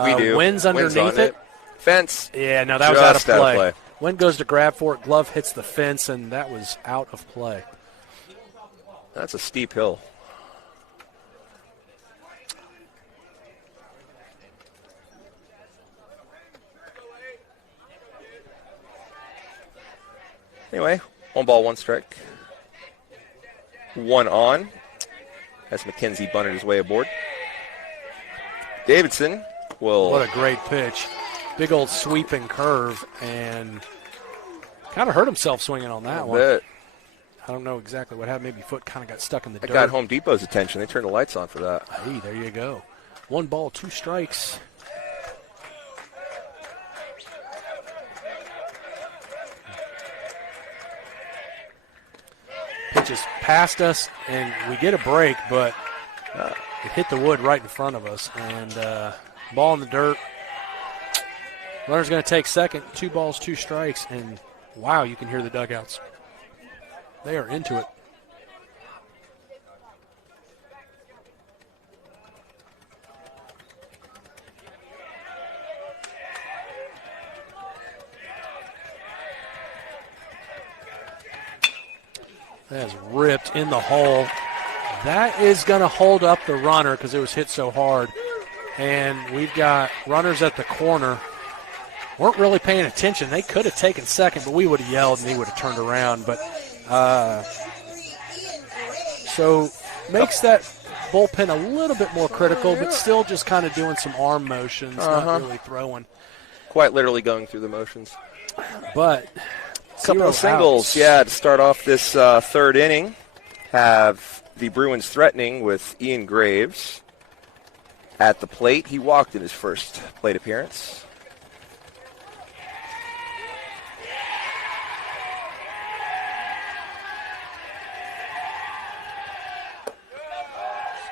We do. Wind's underneath it. Fence. Yeah, no, that was out of play. Wind goes to grab for it. Glove hits the fence, and that was out of play. That's a steep hill. Anyway, 1 ball, 1 strike. 1 on as McKenzie bunted his way aboard. Davidson will. What a great pitch. Big old sweeping curve, and kind of hurt himself swinging on that one. Bit. I don't know exactly what happened. Maybe foot kind of got stuck in the dirt. It got Home Depot's attention. They turned the lights on for that. Hey, there you go. 1 ball, 2 strikes. Pitches past us, and we get a break, but it hit the wood right in front of us, and ball in the dirt. Runner's going to take second. 2 balls, 2 strikes, and wow, you can hear the dugouts. They are into it. That is ripped in the hole. That is going to hold up the runner because it was hit so hard. And we've got runners at the corner. Weren't really paying attention. They could have taken second, but we would have yelled and he would have turned around. But so makes that bullpen a little bit more critical, but still just kind of doing some arm motions, not really throwing. Quite literally going through the motions. But couple of singles, to start off this third inning. Have the Bruins threatening with Ian Graves at the plate. He walked in his first plate appearance.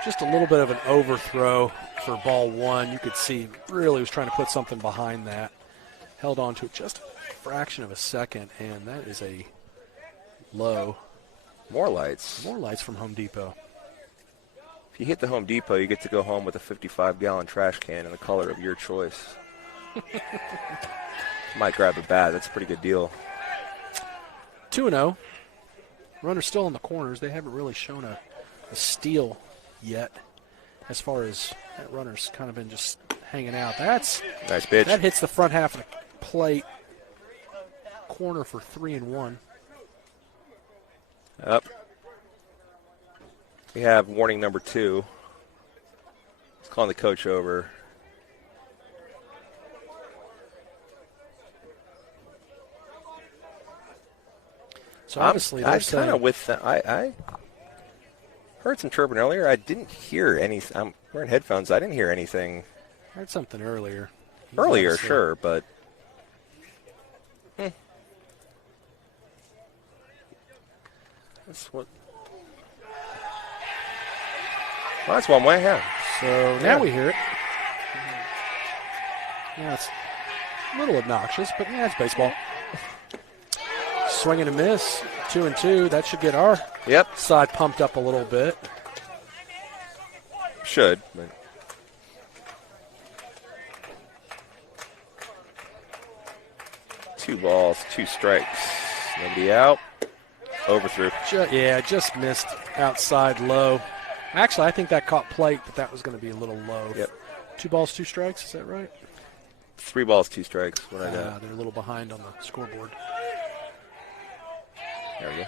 Just a little bit of an overthrow for ball 1. You could see really was trying to put something behind that. Held on to it just a fraction of a second, and that is a low. More lights. More lights from Home Depot. If you hit the Home Depot, you get to go home with a 55-gallon trash can in the color of your choice. Might grab a bat. That's a pretty good deal. 2-0. Runner's still in the corners. They haven't really shown a steal yet as far as that runner's kind of been just hanging out. That's nice pitch. That hits the front half of the plate. Corner for 3-1. Up. We have warning number 2. He's calling the coach over. So obviously, I kind of with I heard some chirping earlier. I didn't hear any. I'm wearing headphones. I didn't hear anything. I heard something earlier. Earlier, sure, but. That's what. Well, that's one way, yeah. So now we hear it. Yeah, it's a little obnoxious, but yeah, it's baseball. Swing and a miss, 2-2. That should get our side pumped up a little bit. Should. But. Two balls, 2 strikes. Nobody out. Overthrew. Just missed outside low. Actually, I think that caught plate, but that was going to be a little low. Yep. 2 balls, 2 strikes. Is that right? 3 balls, 2 strikes. What I got? They're a little behind on the scoreboard. There we go.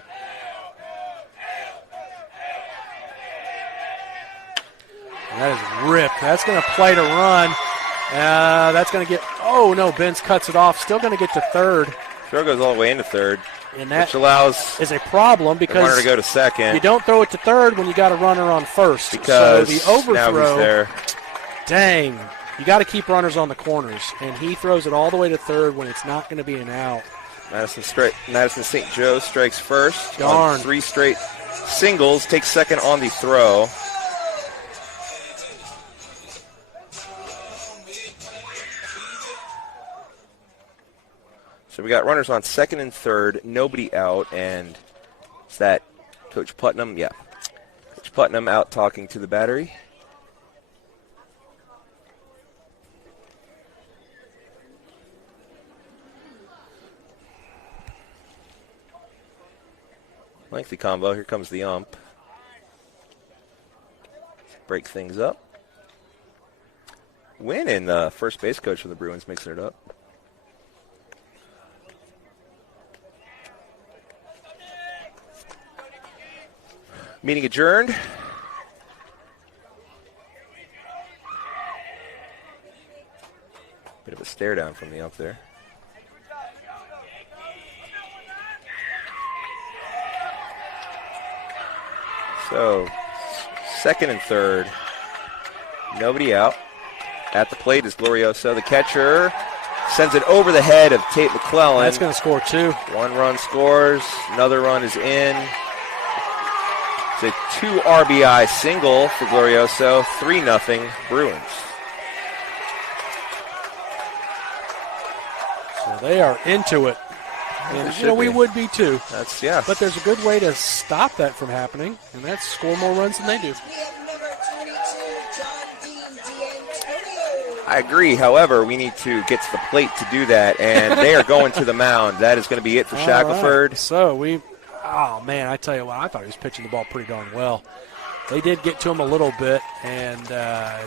And that is ripped. That's going to play to run. That's going to get. Oh no, Benz cuts it off. Still going to get to third. Throw goes all the way into third. And that which allows is a problem because the runner to go to second. You don't throw it to third when you got a runner on first. Because so the overthrow, now he's there. Dang, you got to keep runners on the corners, and he throws it all the way to third when it's not going to be an out. Madison St. Joe strikes first. Darn. On 3 straight singles, takes second on the throw. So we got runners on second and third, nobody out, and is that Coach Putnam? Yeah. Coach Putnam out talking to the battery. Lengthy combo. Here comes the ump. Break things up. Wynn and the first base coach for the Bruins mixing it up. Meeting adjourned. Bit of a stare down from the ump there. So, second and third. Nobody out. At the plate is Glorioso. The catcher sends it over the head of Tate McClellan. That's going to score 2. 1 run scores. Another run is in. It's a 2 RBI single for Glorioso, 3-0 Bruins. So they are into it. And, we would be too. Yeah. But there's a good way to stop that from happening, and that's score more runs than they do. I agree. However, we need to get to the plate to do that, and they are going to the mound. That is going to be it for Shackelford. Right. So oh, man, I tell you what, I thought he was pitching the ball pretty darn well. They did get to him a little bit, and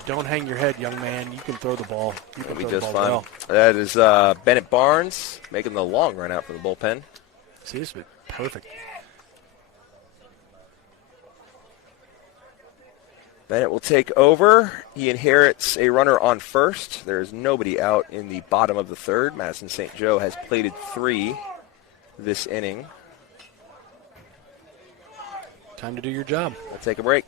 don't hang your head, young man. You can throw the ball. You can It'll be throw just the ball fine. well. That is Bennett Barnes making the long run out for the bullpen. See, this would be perfect. Bennett will take over. He inherits a runner on first. There is nobody out in the bottom of the third. Madison St. Joe has plated 3 this inning. Time to do your job. We'll take a break.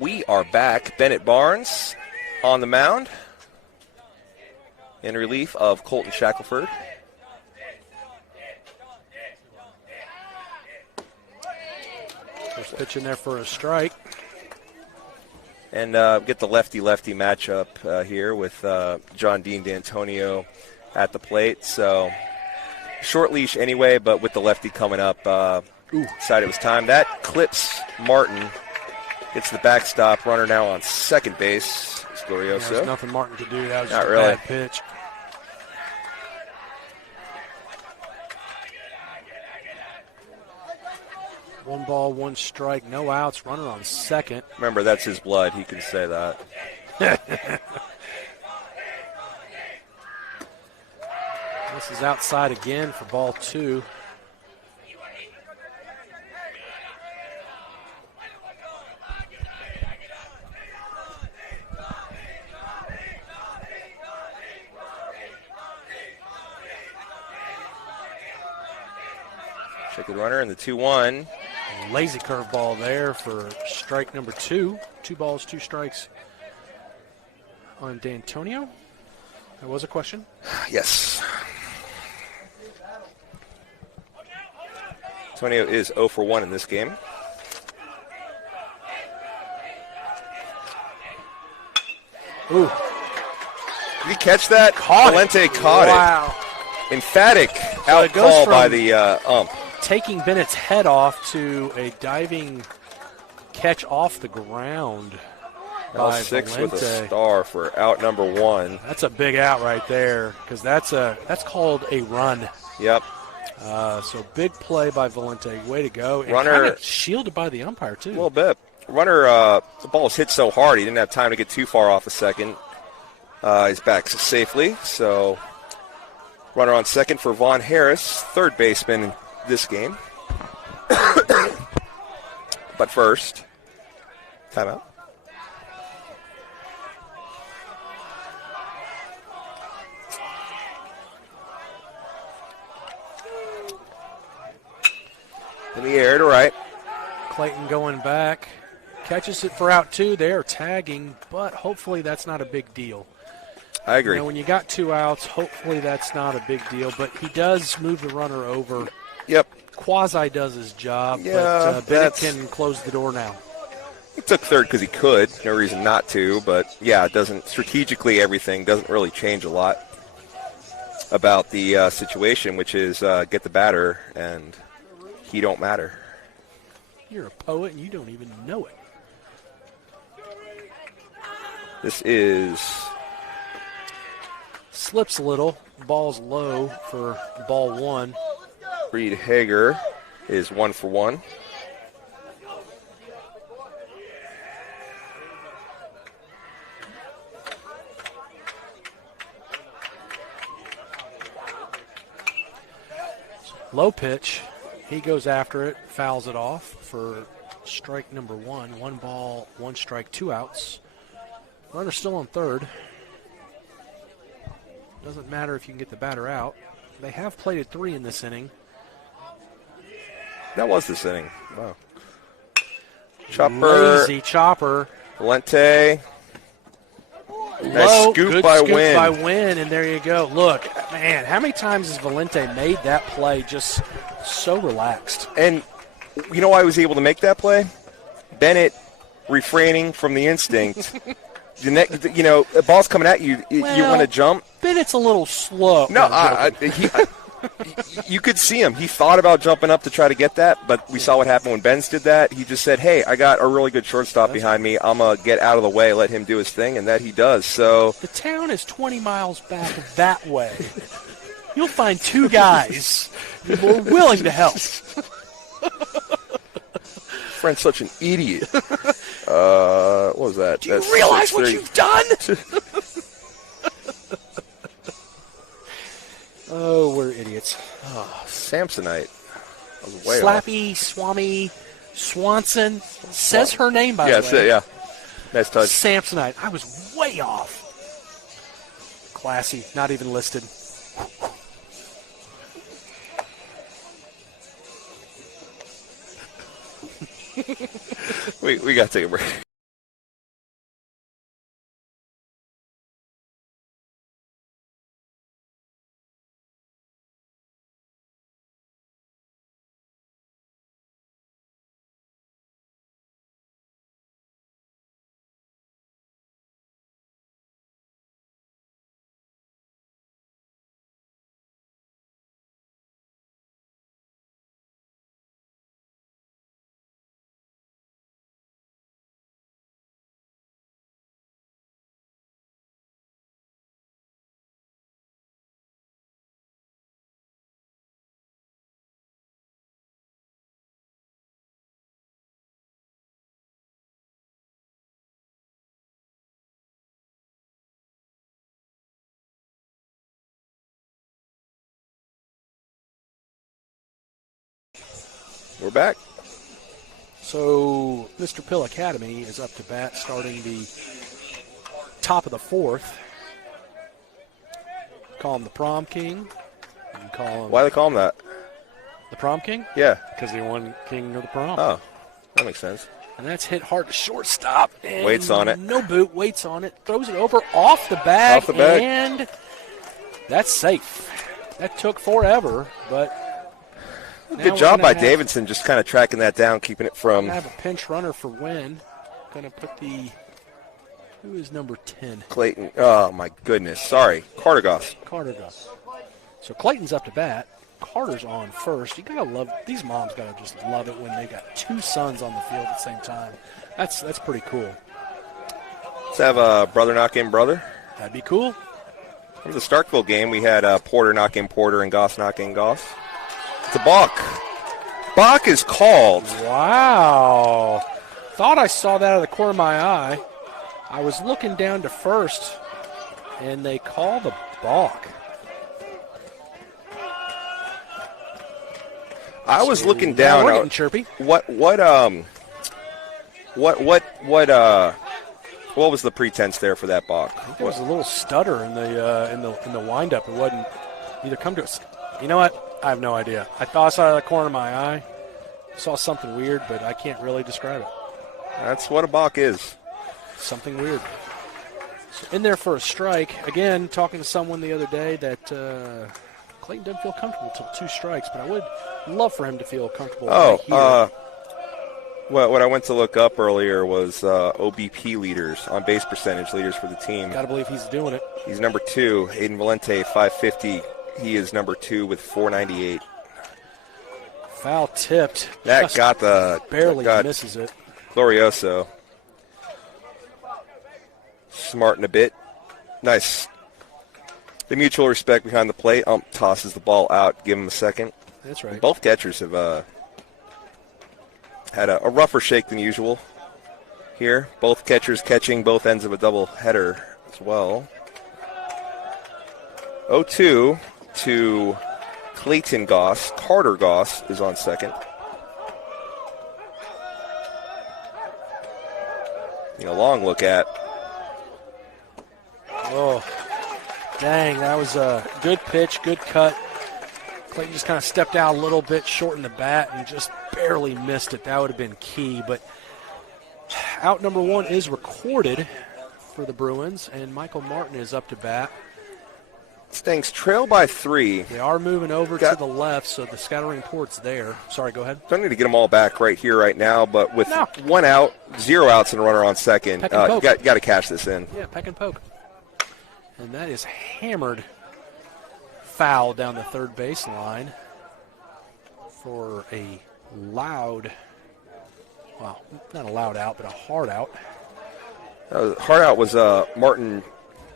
We are back. Bennett Barnes on the mound in relief of Colton Shackelford. First pitch in there for a strike. And get the lefty-lefty matchup here with John Dean D'Antonio at the plate. So short leash anyway, but with the lefty coming up, decided it was time. That clips Martin. Gets the backstop. Runner now on second base. It's Glorioso. Yeah, there's nothing Martin could do. That was Not just a really. bad pitch. One ball, one strike, no outs. Runner on second. Remember, that's his blood. He can say that. This is outside again for ball 2. Check the runner in the 2-1. Lazy curveball there for strike number 2. 2 balls, 2 strikes on D'Antonio. That was a question. Yes. Antonio is 0 for 1 in this game. Ooh. Did he catch that? Valente caught it. Emphatic out call by the ump. Taking Bennett's head off to a diving catch off the ground. by L6 with a Valente. star for out number 1. That's a big out right there because that's called a run. Yep. So big play by Valente. Way to go. And Runner kind of shielded by the umpire, too. A little bit. Runner, the ball was hit so hard he didn't have time to get too far off the second. He's back safely. So runner on second for Vaughn Harris, third baseman in this game. But first, timeout. In the air to right. Clayton going back. Catches it for out 2. They are tagging, but hopefully that's not a big deal. I agree. You know, when you got 2 outs, hopefully that's not a big deal. But he does move the runner over. Yep. Quasi does his job, Yeah, but Bennett can close the door now. He took third because he could. No reason not to. But, yeah, it doesn't – strategically everything doesn't really change a lot about the situation, which is get the batter, and he don't matter. You're a poet, and you don't even know it. This is Slips a little. Ball's low for ball 1. Reed Hager is 1 for 1. Low pitch. He goes after it, fouls it off for strike number 1. 1 ball, 1 strike, 2 outs. Runner still on third. Doesn't matter if you can get the batter out. They have played at 3 in this inning. That was this inning. Wow. Chopper. Lazy chopper. Valente. Nice Low, scoop good by scoop Wynn. by Wynn, and there you go. Look, man, how many times has Valente made that play just so relaxed? And you know why I was able to make that play? Bennett refraining from the instinct. The ball's coming at you. You want to jump. Bennett's a little slow. No, you could see him. He thought about jumping up to try to get that, but we saw what happened when Benz did that. He just said, hey, I got a really good shortstop behind me. I'm going to get out of the way, let him do his thing, and that he does. So the town is 20 miles back that way. You'll find 2 guys who are willing to help. Friend's such an idiot. What was that? Do you realize what you've done? Oh, we're idiots. Oh, Samsonite. I was way Slappy, off. Swami, Swanson. Says her name, by the way. Yeah. Nice touch. Samsonite. I was way off. Classy. Not even listed. we got to take a break. We're back. So Mr. Pill Academy is up to bat starting the top of the 4th. Call him the Prom King. You can call him Why do they call him that? the Prom King? Yeah. Because they won King of the Prom. Oh, that makes sense. And that's hit hard to shortstop. And Waits on it. No boot, waits on it, throws it over off the bag. Off the bag. And that's safe. That took forever, but Good job by Davidson just kind of tracking that down, keeping it from. Have a pinch runner for Wynn. Going to put who is number 10? Clayton. Oh, my goodness. Sorry. Carter Goss. So Clayton's up to bat. Carter's on first. You got to love, these moms got to just love it when they got 2 sons on the field at the same time. That's pretty cool. Let's have a brother knock in brother. That'd be cool. From the Starkville game, we had Porter knock in Porter and Goss knock in Goss. It's a balk. Balk is called. Wow. Thought I saw that out of the corner of my eye. I was looking down to first, and they called a balk. I was looking down. We're getting chirpy. What was the pretense there for that balk? I think there was a little stutter in the windup. It wasn't either come to us. You know what? I have no idea. I thought I saw it out of the corner of my eye. Saw something weird, but I can't really describe it. That's what a balk is. Something weird. So in there for a strike. Again, talking to someone the other day that Clayton doesn't feel comfortable till 2 strikes, but I would love for him to feel comfortable right here. What I went to look up earlier was OBP leaders, on base percentage leaders for the team. Got to believe he's doing it. He's number 2, Aiden Valente, 550. He is number 2 with 498. Foul tipped. That got the barely misses it. Glorioso. Smarting a bit. Nice. The mutual respect behind the plate. Tosses the ball out. Give him a second. That's right. Both catchers have had a rougher shake than usual here. Both catchers catching both ends of a double header as well. 0-2 to Clayton Goss. Carter Goss is on second. A long look at. Oh, dang, that was a good pitch, good cut. Clayton just kind of stepped out a little bit, shortened the bat, and just barely missed it. That would have been key. But out number 1 is recorded for the Bruins, and Michael Martin is up to bat. Mustangs trail by 3. They are moving over to the left, so the scattering port's there. Sorry, go ahead. Don't need to get them all back right here, right now, but with 1 out, 0 outs, and a runner on second, you got to cash this in. Yeah, peck and poke. And that is hammered foul down the third baseline for a loud, well, not a loud out, but a hard out. Hard out was Martin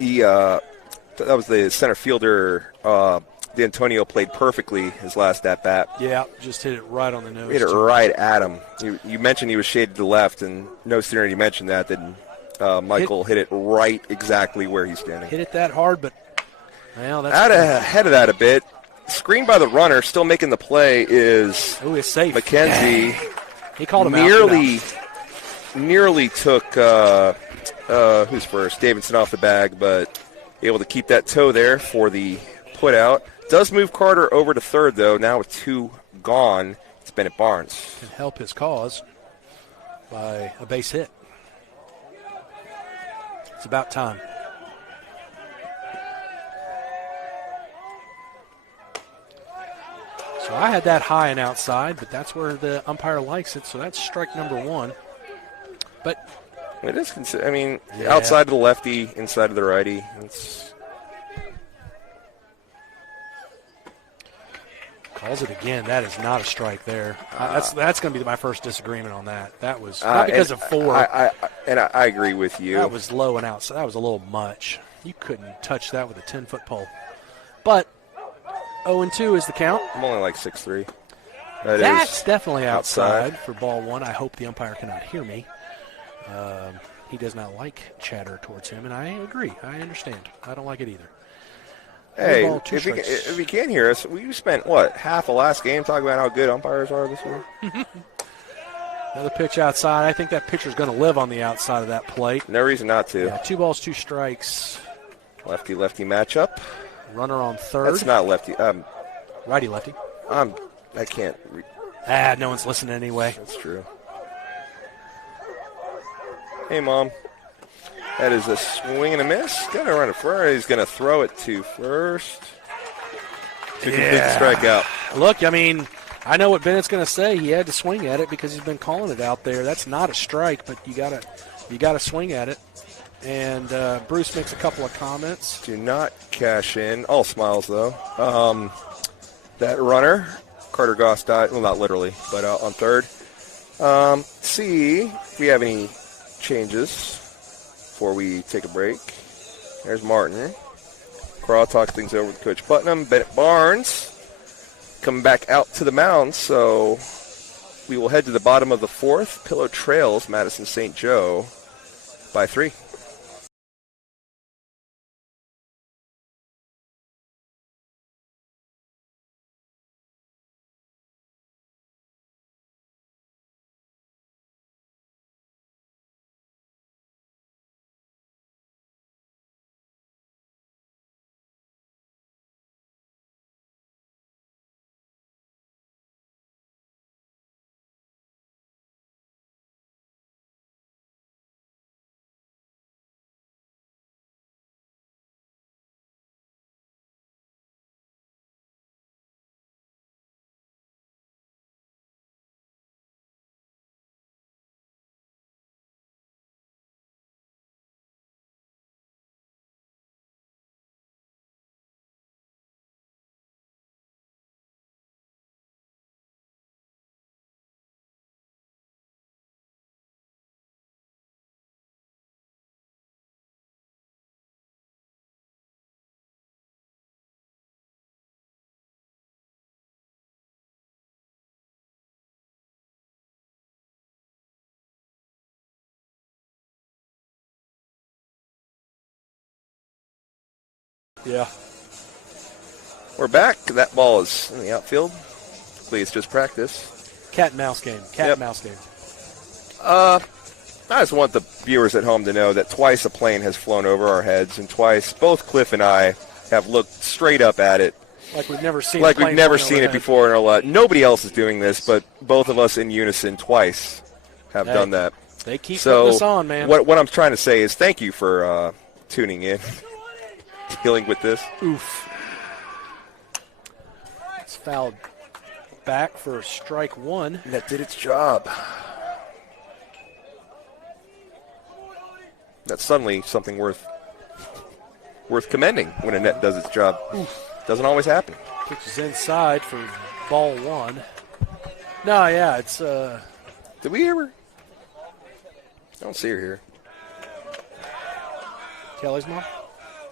E. That was the center fielder. D'Antonio played perfectly his last at bat. Yeah, just hit it right on the nose. Hit it right at him. You mentioned he was shaded to the left, and no sooner did you mention that than Michael hit it right exactly where he's standing. Hit it that hard, but well, that's ahead of that a bit. Screened by the runner, still making the play is safe. McKenzie. He called him nearly took who's first? Davidson off the bag, but able to keep that toe there for the put out. Does move Carter over to third, though. Now with 2 gone, it's Bennett Barnes. Can help his cause by a base hit. It's about time. So I had that high and outside, but that's where the umpire likes it, so that's strike number 1. But it is, outside of the lefty, inside of the righty. Calls it again. That is not a strike there. That's going to be my first disagreement on that. That was not because of 4. I agree with you. That was low and outside. That was a little much. You couldn't touch that with a 10-foot pole. But 0-2 is the count. I'm only like 6'3". That's definitely outside for ball 1. I hope the umpire cannot hear me. He does not like chatter towards him, and I agree. I understand. I don't like it either. Hey, if you can't hear us, we spent, half the last game talking about how good umpires are this year? Another pitch outside. I think that pitcher's going to live on the outside of that plate. No reason not to. Yeah, 2 balls, 2 strikes. Lefty-lefty matchup. Runner on third. That's not lefty. Righty-lefty. I can't. No one's listening anyway. That's true. Hey, Mom. That is a swing and a miss. Got to run it first. He's going to throw it to first to complete the strikeout. Look, I know what Bennett's going to say. He had to swing at it because he's been calling it out there. That's not a strike, but you got to swing at it. And Bruce makes a couple of comments. Do not cash in. All smiles, though. That runner, Carter Goss died. Well, not literally, but on third. See if we have any changes. before we take a break. There's Martin. Craw talks things over with Coach Putnam. Bennett Barnes coming back out to the mound, so we will head to the bottom of the fourth. Pillow trails Madison St. Joe by 3. Yeah. We're back. That ball is in the outfield. Hopefully it's just practice. Cat and mouse game. Cat and mouse game. I just want the viewers at home to know that twice a plane has flown over our heads, and twice both Cliff and I have looked straight up at it. Like we've never seen it before in our life. Nobody else is doing this, but both of us in unison twice have done that. They keep putting us on, man. What I'm trying to say is thank you for tuning in, dealing with this. Oof. It's fouled back for strike 1. And that did its job. That's suddenly something worth commending when a net does its job. Oof. Doesn't always happen. Pitches inside for ball 1. No, yeah, it's Did we ever? I don't see her here. Kelly's mom?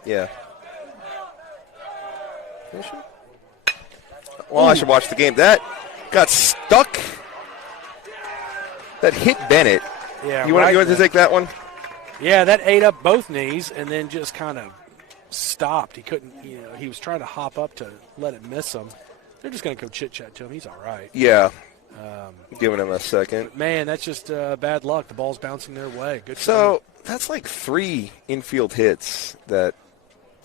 Yeah. Is she? Well, I should watch the game. That got stuck. That hit Bennett. Yeah. You want to take that one? Yeah, that ate up both knees and then just kind of stopped. He couldn't, he was trying to hop up to let it miss him. They're just going to go chit-chat to him. He's all right. Yeah. Giving him a second. Man, that's just bad luck. The ball's bouncing their way. Good. So that's like 3 infield hits that,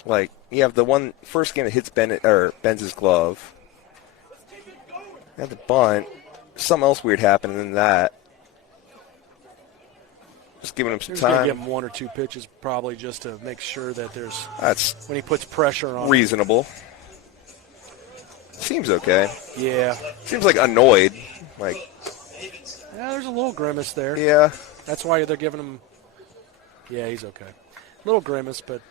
like, you have the one first game that hits Benz's glove. You have the bunt. Something else weird happened in that. Just giving him some time. Going to give him 1 or 2 pitches probably just to make sure that there's that's when he puts pressure on. Reasonable. Seems okay. Yeah. Seems like annoyed. Like. Yeah, there's a little grimace there. Yeah. That's why they're giving him. Yeah, he's okay. Little grimace, but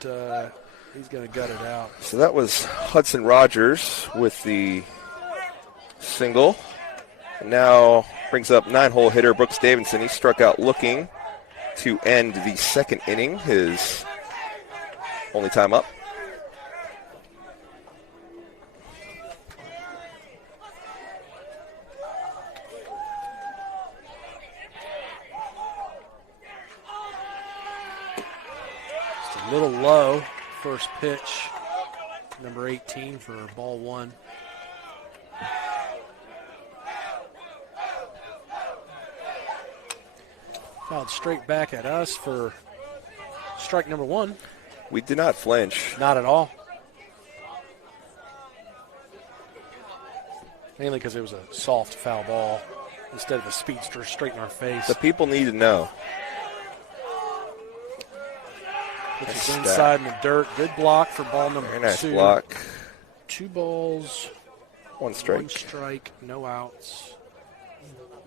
he's going to gut it out. So that was Hudson Rogers with the single. And now brings up 9-hole hitter Brooks Davidson. He struck out looking to end the second inning, his only time up. Just a little low. First pitch, number 18 for ball 1. Fouled straight back at us for strike number 1. We did not flinch. Not at all. Mainly because it was a soft foul ball instead of a speedster straight in our face. The people need to know. Which is inside in the dirt. Good block for ball number 2. Very nice block. 2 balls. 1 strike. 1 strike, no outs.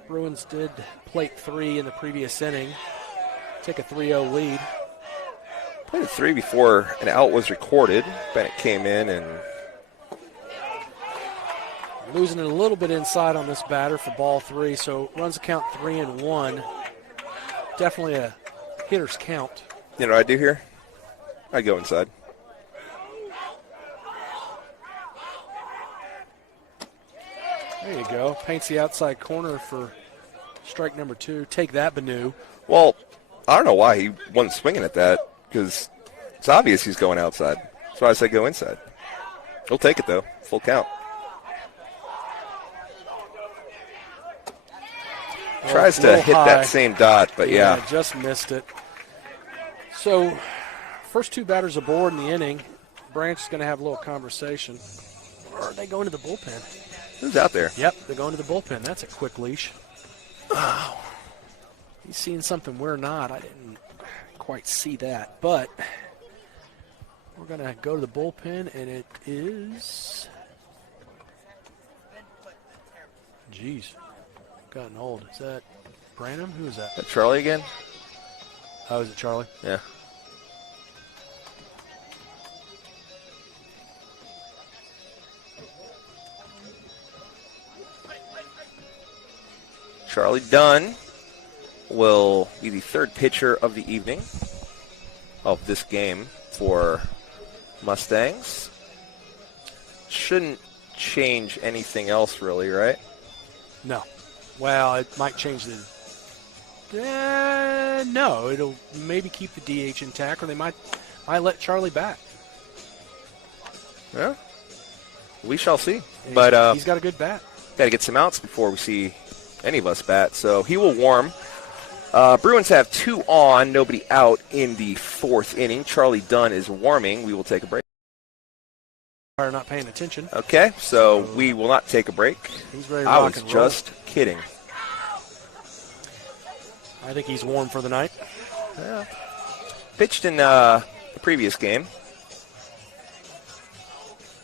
Bruins did plate 3 in the previous inning. Take a 3-0 lead. Played a 3 before an out was recorded. Bennett came in and losing it a little bit inside on this batter for ball 3, so runs the count 3-1. Definitely a hitter's count. You know what I do here? I go inside. There you go. Paints the outside corner for strike number 2. Take that, Banu. Well, I don't know why he wasn't swinging at that, because it's obvious he's going outside. That's why I said go inside. He'll take it, though. Full count. Well, tries to hit high. that same dot, but yeah. Just missed it. So, first 2 batters aboard in the inning. Branch is going to have a little conversation. Or are they going to the bullpen? Who's out there? Yep, they're going to the bullpen. That's a quick leash. Oh, he's seeing something we're not. I didn't quite see that. But we're going to go to the bullpen, and it is... Jeez. Gotten old. Is that Branham? Who is that? Is that Charlie again? Oh, is it Charlie? Yeah. Charlie Dunn will be the 3rd pitcher of the evening of this game for Mustangs. Shouldn't change anything else really, right? No. Well, it might change the... no, it'll maybe keep the DH intact, or they might let Charlie bat. Yeah. We shall see. And But he's got a good bat. got to get some outs before we see any of us bat. So he will warm. Bruins have 2 on, nobody out in the 4th inning. Charlie Dunn is warming. We will take a break. Are not paying attention. Okay, so we will not take a break. He's ready to I rock was and roll. just kidding. I think he's warm for the night. Yeah. Pitched in the previous game.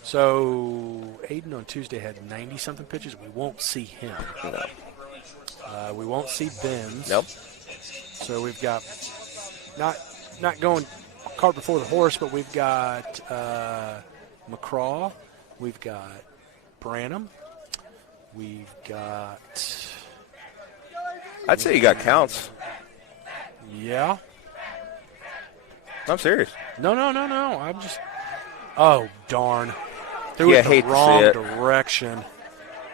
So Aiden on Tuesday had 90-something pitches. We won't see him. No. We won't see Benz. Nope. So we've got not going cart before the horse, but we've got McCraw. We've got Branham. We've got... I'd say you got counts. Yeah. I'm serious. No. I'm just... Oh, darn. Threw Yeah, it the hate to see wrong it. direction.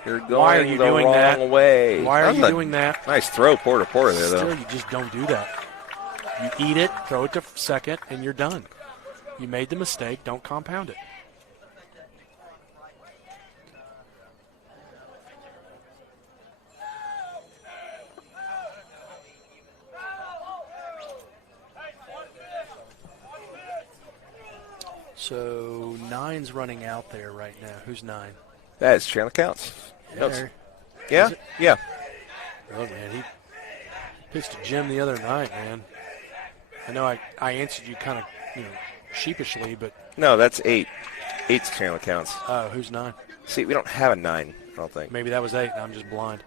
You're going Why are you the doing wrong that? way. Why are That you was a doing that? Nice throw, Porter there, though. Still, you just don't do that. You eat it, throw it to second, and you're done. You made the mistake. Don't compound it. So 9's running out there right now. Who's 9? That is Chandler Counts. There. Yeah? Is it? Yeah. Oh, man, he pitched to Jim the other night, man. I know I answered you kind of, sheepishly, but... No, that's 8. 8's Chandler Counts. Oh, who's 9? See, we don't have a 9, I don't think. Maybe that was 8, and I'm just blind.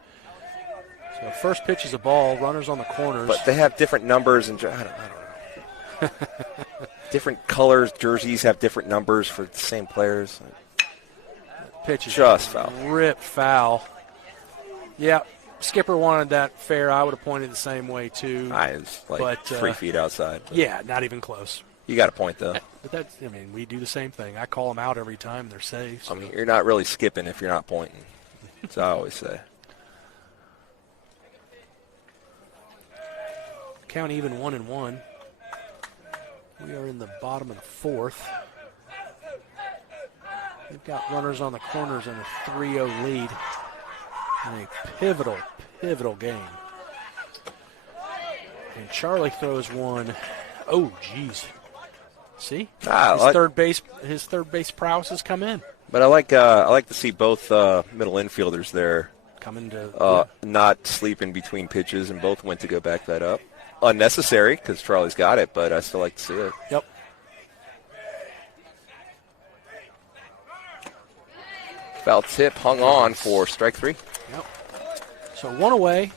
So first pitch is a ball, runners on the corners. But they have different numbers, and I don't know. Different colors, jerseys have different numbers for the same players. Pitch is Just foul. Ripped foul. Yeah, Skipper wanted that fair. I would have pointed the same way, too. It's like 3 feet outside. Yeah, not even close. You got a point, though. But we do the same thing. I call them out every time they're safe. So. You're not really skipping if you're not pointing. That's what I always say. Count even 1-1. We are in the bottom of the 4th. We've got runners on the corners and a 3-0 lead in a pivotal game. And Charlie throws one. Oh, geez. See? His third base prowess has come in. But I like to see both middle infielders there coming to not sleeping between pitches, and both went to go back that up. Unnecessary because Charlie's got it, but I still like to see it. Yep. Foul tip hung on for strike 3. Yep. So 1 away.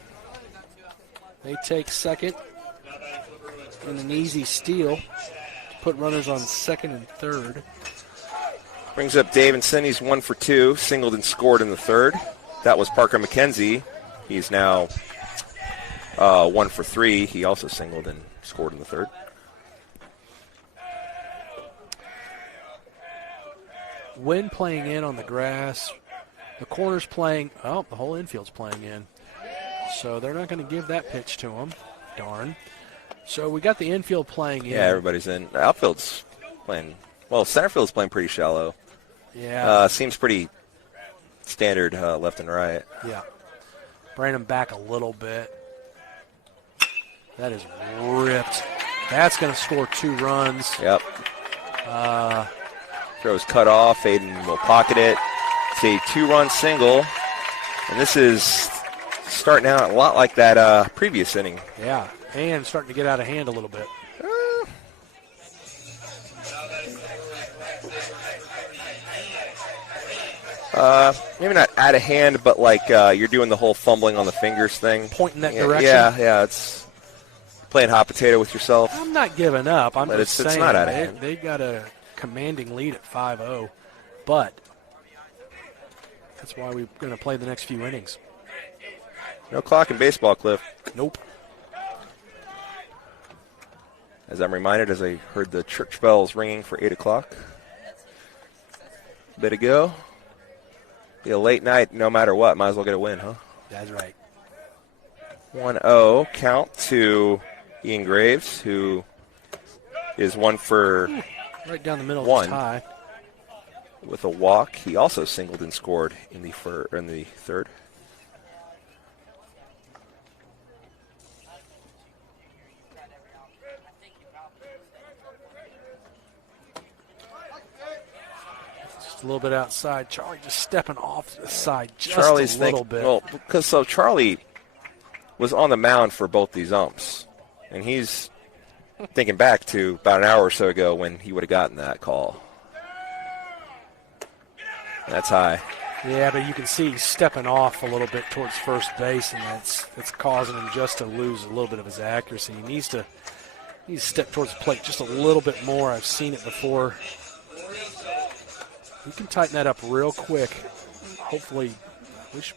They take second in an easy steal to put runners on second and third. Brings up Davidson. He's 1 for 2, singled and scored in the 3rd. That was Parker McKenzie. He's now 1 for 3. He also singled and scored in the 3rd. wind playing in on the grass. The corner's playing. Oh, the whole infield's playing in. So they're not going to give that pitch to him. Darn. So we got the infield playing in. Yeah, everybody's in. The outfield's playing. Well, center field's playing pretty shallow. Yeah. Seems pretty standard left and right. Yeah. Bring him back a little bit. That is ripped. That's going to score 2 runs. Yep. Throw's cut off. Aiden will pocket it. It's a 2-run single. And this is starting out a lot like that previous inning. Yeah, and starting to get out of hand a little bit. Maybe not out of hand, but like you're doing the whole fumbling on the fingers thing. Pointing that direction? Yeah, it's playing hot potato with yourself. I'm not giving up. I'm but just saying it's not out of hand. They got a commanding lead at 5-0, but that's why we're going to play the next few innings. No clock in baseball, Cliff. Nope. As I'm reminded, as I heard the church bells ringing for 8 o'clock. A bit ago. Be a late night no matter what. Might as well get a win, huh? That's right. 1-0 count to Ian Graves, who is 1 for right down the middle 1 of the tie. With a walk. He also singled and scored in the third. A little bit outside. Charlie just stepping off the side just Charlie's a little bit. Well, because Charlie was on the mound for both these umps, and he's thinking back to about an hour or so ago when he would have gotten that call. That's high. Yeah, but you can see he's stepping off a little bit towards first base, and that's causing him just to lose a little bit of his accuracy. He needs to step towards the plate just a little bit more. I've seen it before. You can tighten that up real quick. Hopefully, I wish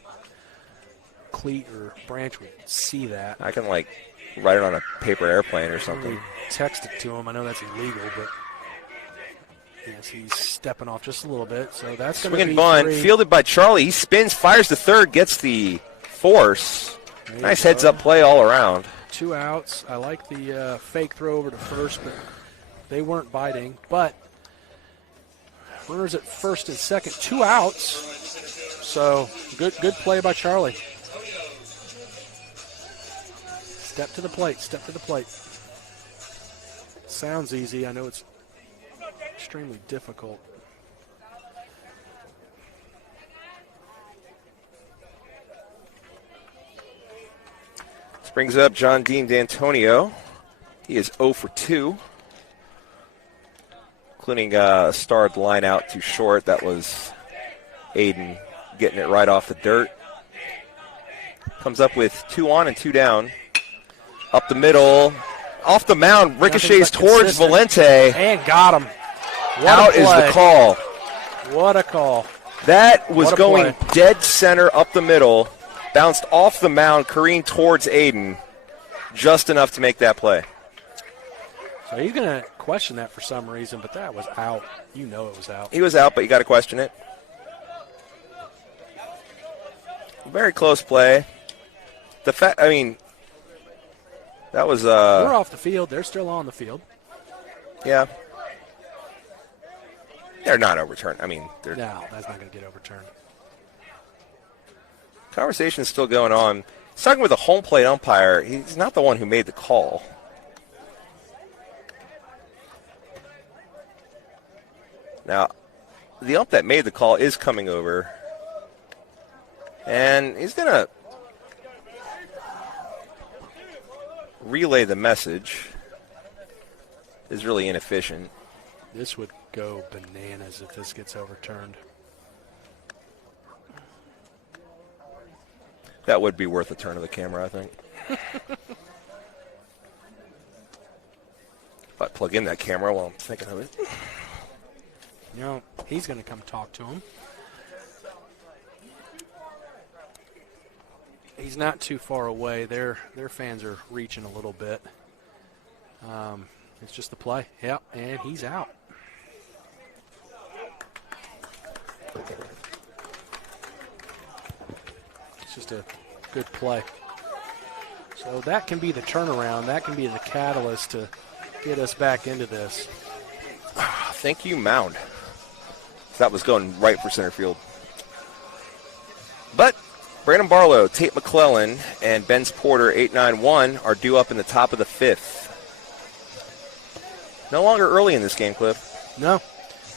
Cleat or Branch would see that. I can, like, write it on a paper airplane or something. Really text it to him. I know that's illegal, but yes, he's stepping off just a little bit. So that's going to be bunt, 3. fielded by Charlie. He spins, fires to third, gets the force. Nice heads-up play all around. 2 outs. I like the fake throw over to first, but they weren't biting. But runners at first and second, 2 outs. So good play by Charlie. Step to the plate. Sounds easy. I know it's extremely difficult. This brings up John Dean D'Antonio. He is 0 for 2. Including a starred line out to short. That was Aiden getting it right off the dirt. Comes up with 2 on and 2 down. Up the middle. Off the mound. Ricochets towards Valente. And got him. Out is the call. What a call. That was going play. Dead center up the middle. Bounced off the mound, careened towards Aiden. Just enough to make that play. So he's going to question that for some reason, but that was out. You know it was out. He was out, but you got to question it. Very close play. That was We're off the field. They're still on the field. Yeah. They're not overturned. No, that's not going to get overturned. Conversation is still going on. He's talking with a home plate umpire. He's not the one who made the call. Now, the ump that made the call is coming over. And he's going to relay the message. Is really inefficient. This would go bananas if this gets overturned. That would be worth a turn of the camera, I think. If I plug in that camera while I'm thinking of it. He's going to come talk to him. He's not too far away. Their fans are reaching a little bit. It's just the play. Yep, and he's out. It's just a good play. So that can be the turnaround. That can be the catalyst to get us back into this. Thank you, Mound. That was going right for center field. But Brandon Barlow, Tate McClellan, and Ben's Porter, 8-9-1, are due up in the top of the 5th. No longer early in this game, Cliff. No.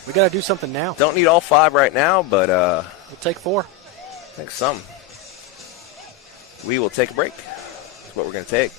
We got to do something now. Don't need all 5 right now, but we'll take 4. Take some. We will take a break. That's what we're going to take.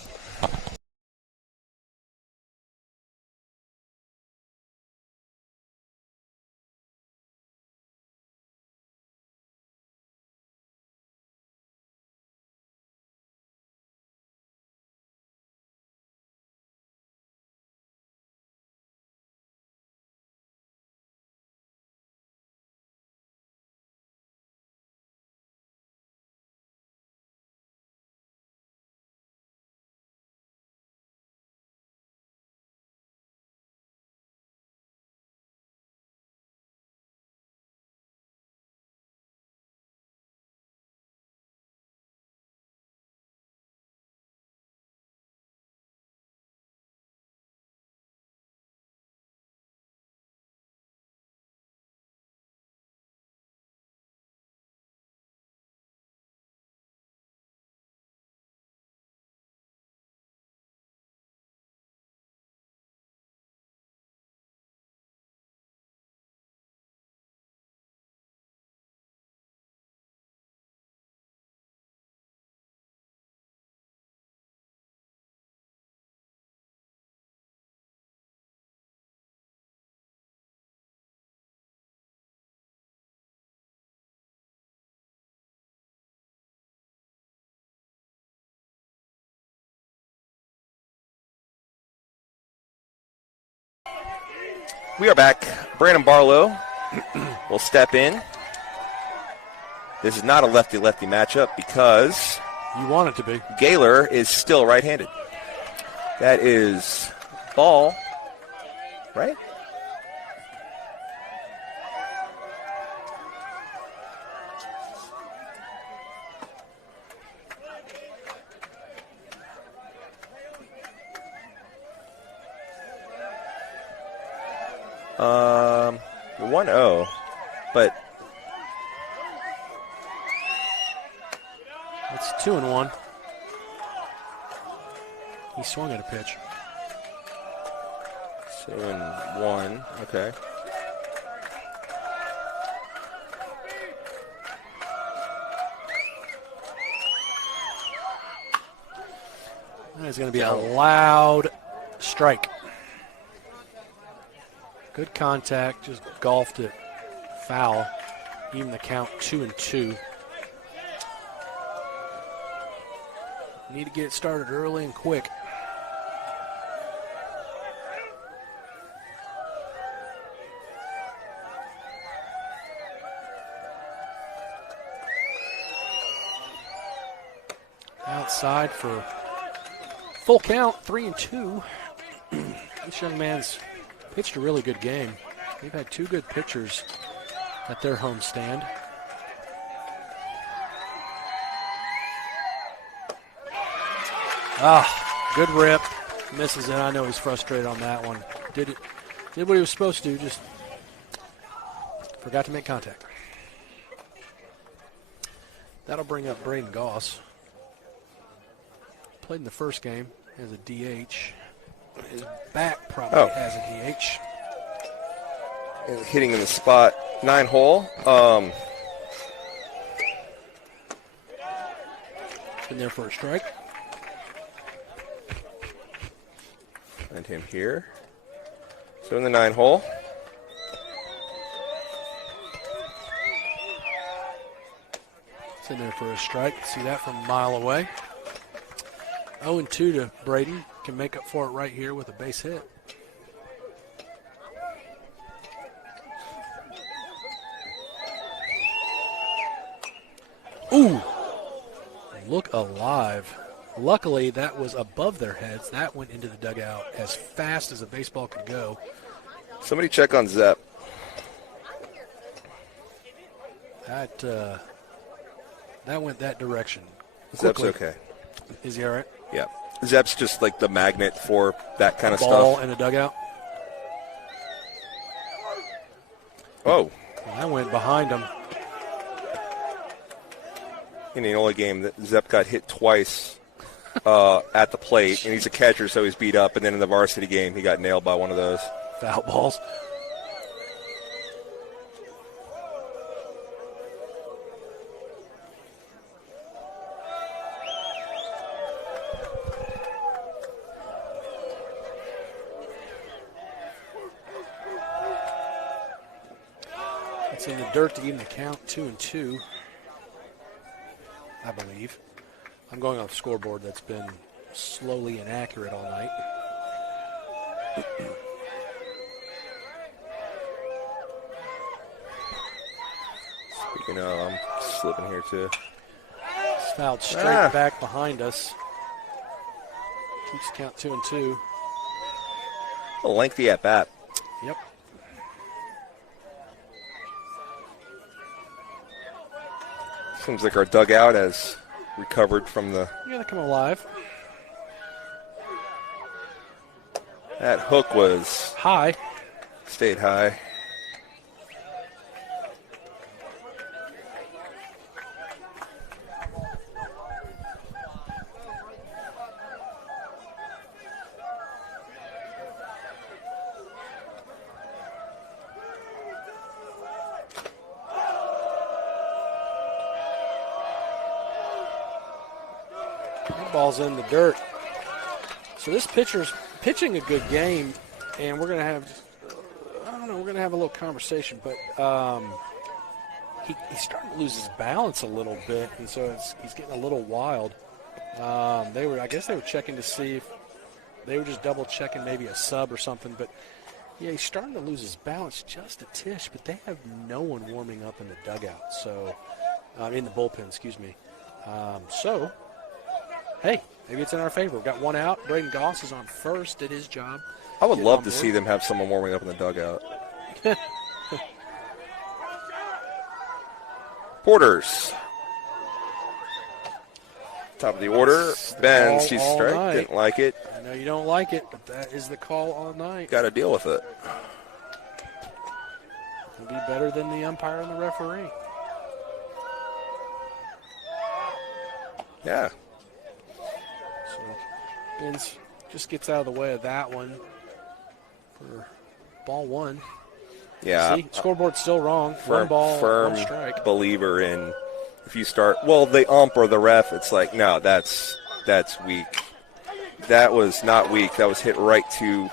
We are back. Brandon Barlow will step in. This is not a lefty-lefty matchup because you want it to be. Gaylor is still right-handed. That is ball, right? The 1-0, but it's 2-1. He swung at a pitch. 2-1. Okay. That is going to be a loud strike. Good contact, just golfed it foul. Even the count 2-2. Need to get it started early and quick. Outside for full count, 3-2. This young man's pitched a really good game. They've had 2 good pitchers at their homestand. Good rip. Misses it. I know he's frustrated on that one. Did what he was supposed to, just forgot to make contact. That'll bring up Braden Goss. Played in the first game as a DH. His back probably has a DH. Hitting in the spot, 9-hole. Been there for a strike. And him here. So in the 9-hole. It's in there for a strike. See that from a mile away. 0-2 to Braden. Can make up for it right here with a base hit. Ooh! Look alive. Luckily, that was above their heads. That went into the dugout as fast as a baseball could go. Somebody check on Zepp. That went that direction. Zep's Quickly. okay. Is he all right? Yeah. Zep's just like the magnet for that kind of Ball stuff. in a dugout. Oh. Well, that went behind him. In the only game that Zep got hit twice at the plate, and he's a catcher, so he's beat up. And then in the varsity game, he got nailed by one of those. Foul balls. It's in the dirt to even the count, 2-2, I believe. I'm going off the scoreboard that's been slowly inaccurate all night. Speaking of, I'm slipping here too. It's fouled straight back behind us. Keeps the count 2-2. A lengthy at bat. Yep. Seems like our dugout has recovered from the. Yeah, they come alive. That hook was High. stayed high. Ball's in the dirt. So this pitcher's pitching a good game, and we're going to have, I don't know, we're going to have a little conversation, but he's starting to lose his balance a little bit, and so he's getting a little wild. I guess they were checking to see if they were just double checking maybe a sub or something, but yeah, he's starting to lose his balance just a tish, but they have no one warming up in the dugout, so in the bullpen, excuse me. So, hey, maybe it's in our favor. We've got one out. Braden Goss is on first, did his job. I would love to see them have someone warming up in the dugout. Porters. Top of the order. Ben, she's strike. Night. Didn't like it. I know you don't like it, but that is the call all night. Got to deal with it. It'll be better than the umpire and the referee. Yeah. So Benz just gets out of the way of that one for ball one. Yeah. See, scoreboard's still wrong. Firm, one ball, firm one strike. believer in if you start, well, the ump or the ref, it's like, no, that's weak. That was not weak. That was hit right to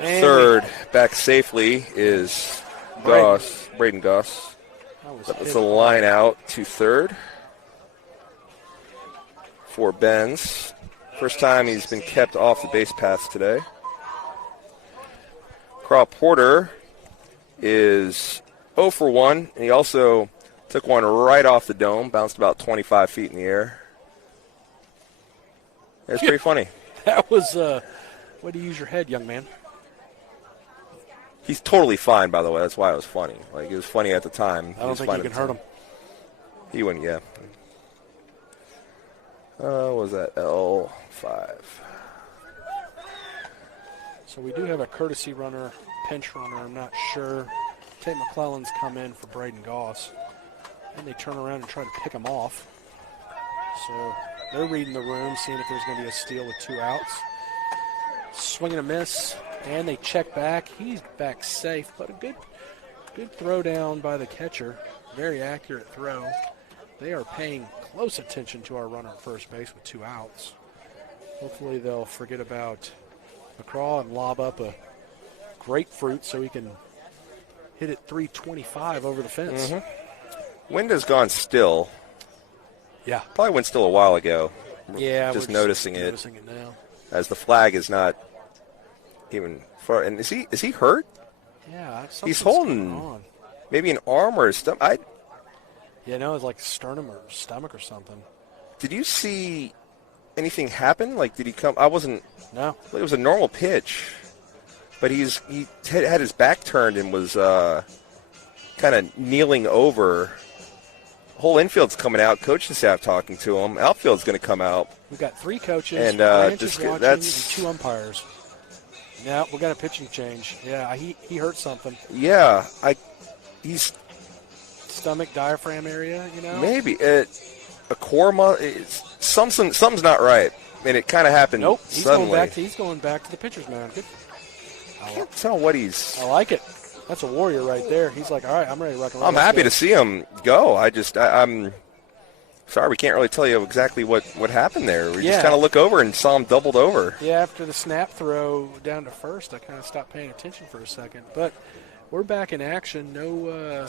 And third. Back safely is Braden Goss. That was the line out to third for Benz. First time he's been kept off the base paths today. Carl Porter is 0 for 1, and he also took one right off the dome, bounced about 25 feet in the air. It's pretty funny. That was, way to use your head, young man. He's totally fine, by the way. That's why it was funny. Like, it was funny at the time. I don't think you can hurt him. He wouldn't, yeah. What was that? L5. So we do have a courtesy runner, pinch runner, I'm not sure. Tate McClellan's come in for Braden Goss. And they turn around and try to pick him off. So they're reading the room, seeing if there's going to be a steal with 2 outs. Swing and a miss, and they check back. He's back safe, but a good throw down by the catcher. Very accurate throw. They are paying close attention to our runner at first base with 2 outs. Hopefully they'll forget about McCraw and lob up a grapefruit so he can hit it 325 over the fence. Mm-hmm. Wind has gone still. Yeah. Probably went still a while ago. Yeah, just we're noticing noticing it now. As the flag is not even far. And is he hurt? Yeah, he's holding maybe an arm or a stomach. Yeah, no, it's like sternum or stomach or something. Did you see anything happen? Like, did he come? I wasn't. No. It was a normal pitch, but he had his back turned and was kind of kneeling over whole infield's coming out. Coaching staff talking to him. Outfield's going to come out. We've got 3 coaches, And Branch just is watching, that's and 2 umpires. Yeah, we got a pitching change. Yeah, he hurt something. yeah. He's Stomach, diaphragm area, you know. maybe a core something's not right, and it kind of happened Nope, suddenly. he's going back to the pitcher's mound. Good. I can't tell what he's. I like it. That's a warrior right there. He's like, all right, I'm ready to rock and roll. I'm happy to see him go. I'm sorry, we can't really tell you exactly what happened there. We just kind of look over and saw him doubled over. Yeah, after the snap throw down to first, I kind of stopped paying attention for a second. But we're back in action. No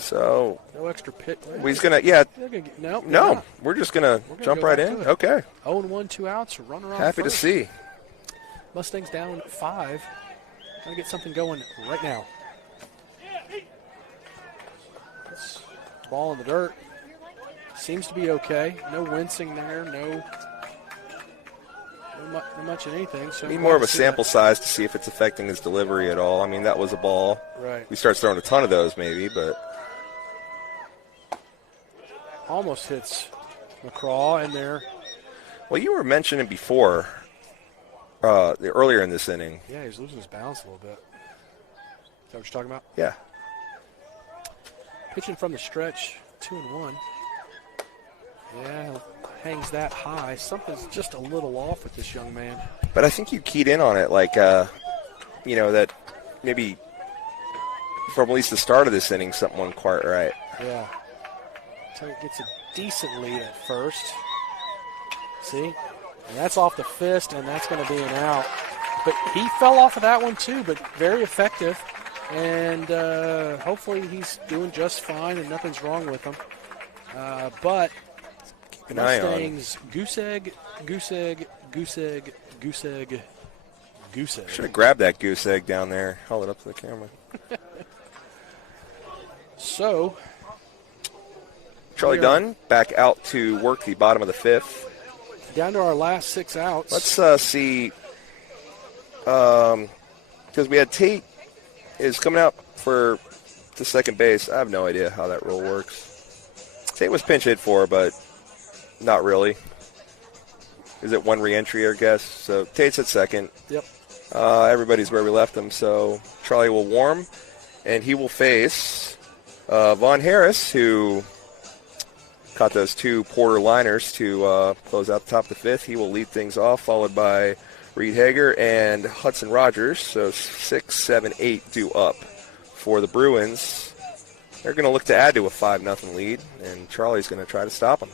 extra pit. He's gonna No, we're just gonna jump go right back in. to it. Okay, 0-1, 2 outs, runner on happy first. to see. Mustangs down 5. Trying to get something going right now. Ball in the dirt. Seems to be okay. No wincing there. No much of anything. So Need more of a sample size to see if it's affecting his delivery at all. I mean, that was a ball. Right. We start throwing a ton of those maybe, but Almost hits McCraw in there. well, you were mentioning before earlier in this inning. Yeah, he's losing his balance a little bit. Is that what you're talking about? Yeah. Pitching from the stretch, 2-1. Yeah, hangs that high. Something's just a little off with this young man. But I think you keyed in on it, like, that maybe from at least the start of this inning, something wasn't quite right. Yeah. Tuckett gets a decent lead at first. See? And that's off the fist, and that's going to be an out. But he fell off of that one, too, but very effective. And hopefully he's doing just fine and nothing's wrong with him. But Keep an eye on. Mustangs, goose egg. Should have grabbed that goose egg down there, held it up to the camera. So, Charlie Dunn back out to work the bottom of the 5th. down to our last 6 outs. Let's see, because we had Tate is coming out for the second base. I have no idea how that rule works. Tate was pinch hit for, but not really. Is it one re-entry, I guess? So Tate's at second. Yep. Everybody's where we left them, so Charlie will warm, and he will face Von Harris, who caught those 2 Porter liners to close out the top of the 5th. He will lead things off, followed by Reed Hager and Hudson Rogers. So 6, 7, 8 due up for the Bruins. They're going to look to add to a 5-0 lead, and Charlie's going to try to stop them.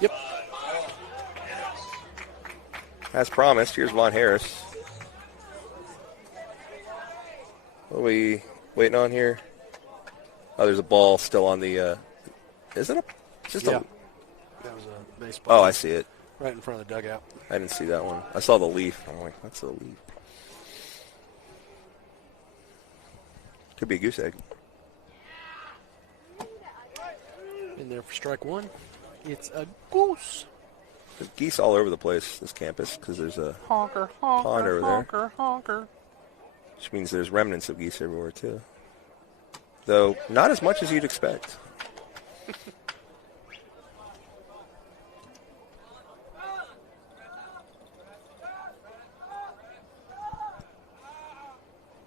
Yep. As promised, here's Von Harris. What are we waiting on here? Oh, there's a ball still on the, is it a, just Yeah. a, That was a baseball. oh, I see it. Right in front of the dugout. I didn't see that one. I saw the leaf. I'm like, that's a leaf. Could be a goose egg. In there for strike 1. It's a goose. There's geese all over the place, this campus, because there's a Honker, pond honker, over there. honker, honker. Which means there's remnants of geese everywhere, too. Though, not as much as you'd expect.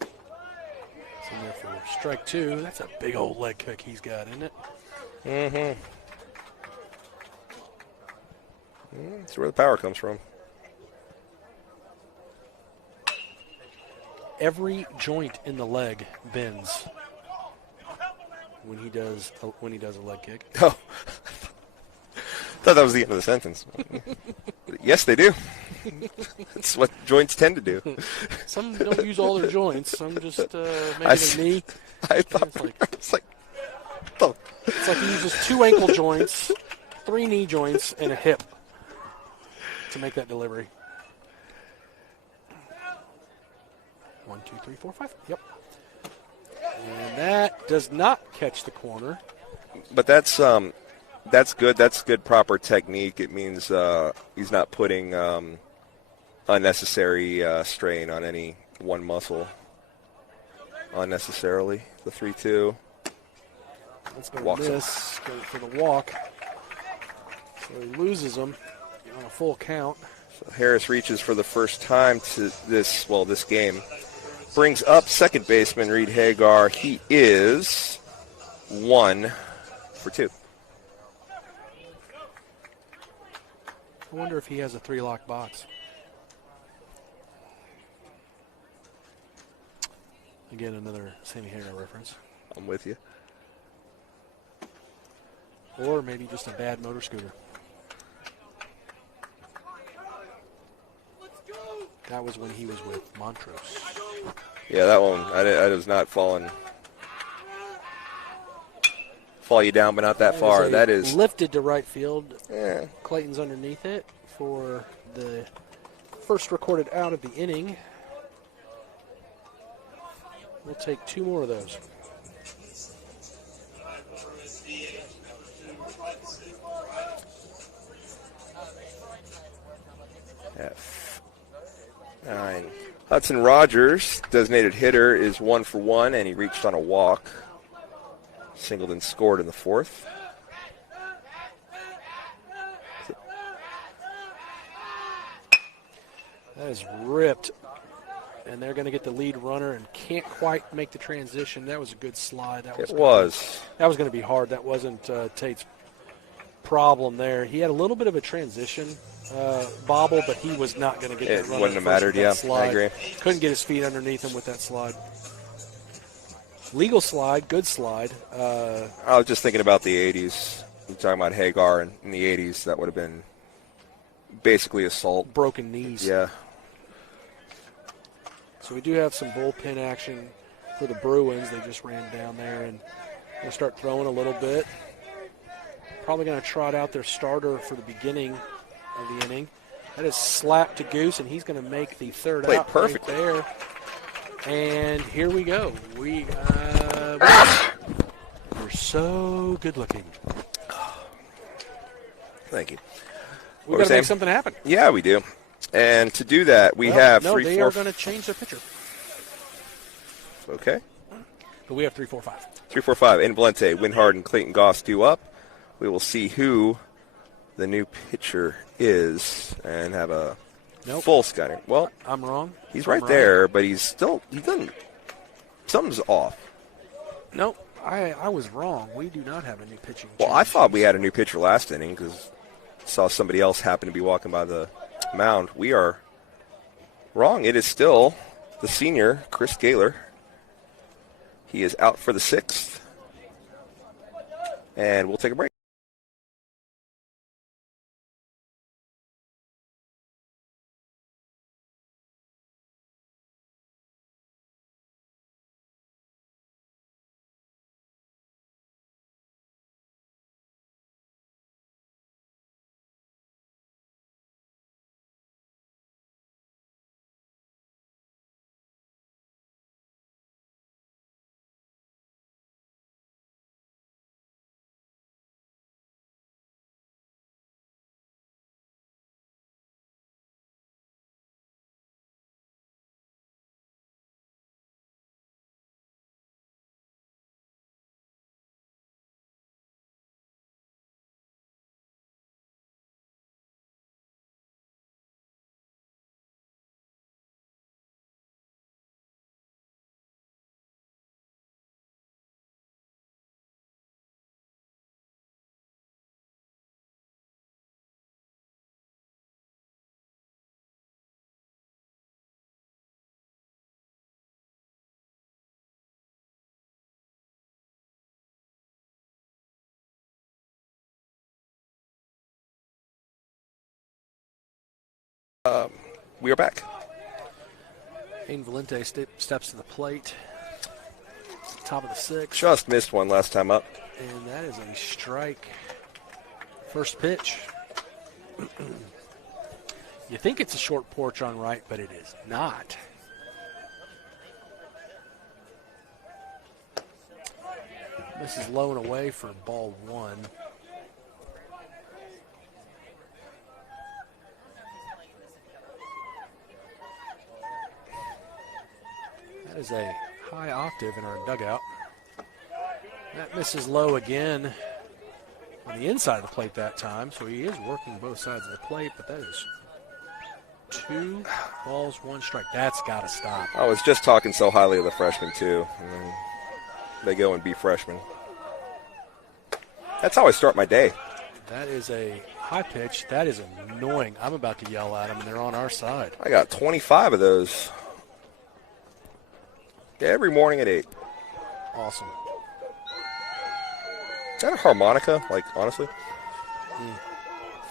It's in there for strike 2. That's a big old leg kick he's got, isn't it? Mm-hmm. That's where the power comes from. every joint in the leg bends when he does a leg kick. Oh, thought that was the end of the sentence. Yes, they do. That's what joints tend to do. Some don't use all their joints. Some just maybe their knee. I thought oh. It's like he uses 2 ankle joints, 3 knee joints, and a hip to make that delivery. 1, 2, 3, 4, 5. Yep. And that does not catch the corner. But that's good. That's good proper technique. It means he's not putting unnecessary strain on any one muscle unnecessarily. The 3-2. That's going to miss. Going for the walk. So he loses him on a full count. So Harris reaches for the first time to this game. Brings up second baseman Reed Hagar. He is 1 for 2. I wonder if he has a 3-lock box. Again, another Sammy Hagar reference. I'm with you. Or maybe just a bad motor scooter. That was when he was with Montrose. Yeah, that one, I was not fall you down, but not that far. That is lifted to right field. Yeah. Clayton's underneath it for the first recorded out of the inning. We'll take 2 more of those. F9. Hudson Rogers, designated hitter, is 1 for 1, and he reached on a walk. Singled and scored in the 4th. That is ripped. And they're going to get the lead runner and can't quite make the transition. That was a good slide. That was That was going to be hard. That wasn't Tate's problem there. He had a little bit of a transition bobble, but he was not going to get that runner. It wouldn't have mattered, yeah. Slide. I agree. Couldn't get his feet underneath him with that slide. Legal slide, good slide. I was just thinking about the 80s. You're talking about Hagar in the 80s. That would have been basically assault. Broken knees. Yeah. So we do have some bullpen action for the Bruins. They just ran down there and they'll start throwing a little bit. Probably going to trot out their starter for the beginning of the inning. That is slapped to Goose, and he's going to make the third Played out perfectly. right there. And here we go. We're so good looking. Thank you. We've got to make something happen. Yeah, we do. And to do that, we have no, 3, they 4. are going to change their pitcher. Okay. But we have 3, 4, 5. 3, 4, 5. In Valente, Winhard, and Clayton Goss due up. We will see who the new pitcher is and have a full scouting. Well, I'm wrong. He's right there, but he doesn't. Something's off. Nope, I was wrong. We do not have a new pitching. Well, I thought we had a new pitcher last inning because saw somebody else happen to be walking by the mound. We are wrong. It is still the senior, Chris Gaylor. He is out for the 6th. And we'll take a break. We are back. Aiden Valente steps to the plate. Top of the sixth. Just missed one last time up. And that is a strike. First pitch. You think it's a short porch on right, but it is not. This is low and away for ball one. That is a high octave in our dugout. That misses low again on the inside of the plate that time, so he is working both sides of the plate, but that is 2 balls, 1 strike. That's got to stop. I was just talking so highly of the freshmen, too. And then they go and be freshmen. That's how I start my day. That is a high pitch. That is annoying. I'm about to yell at them, and they're on our side. I got 25 of those every morning at 8. Awesome. Is that a harmonica, like, honestly?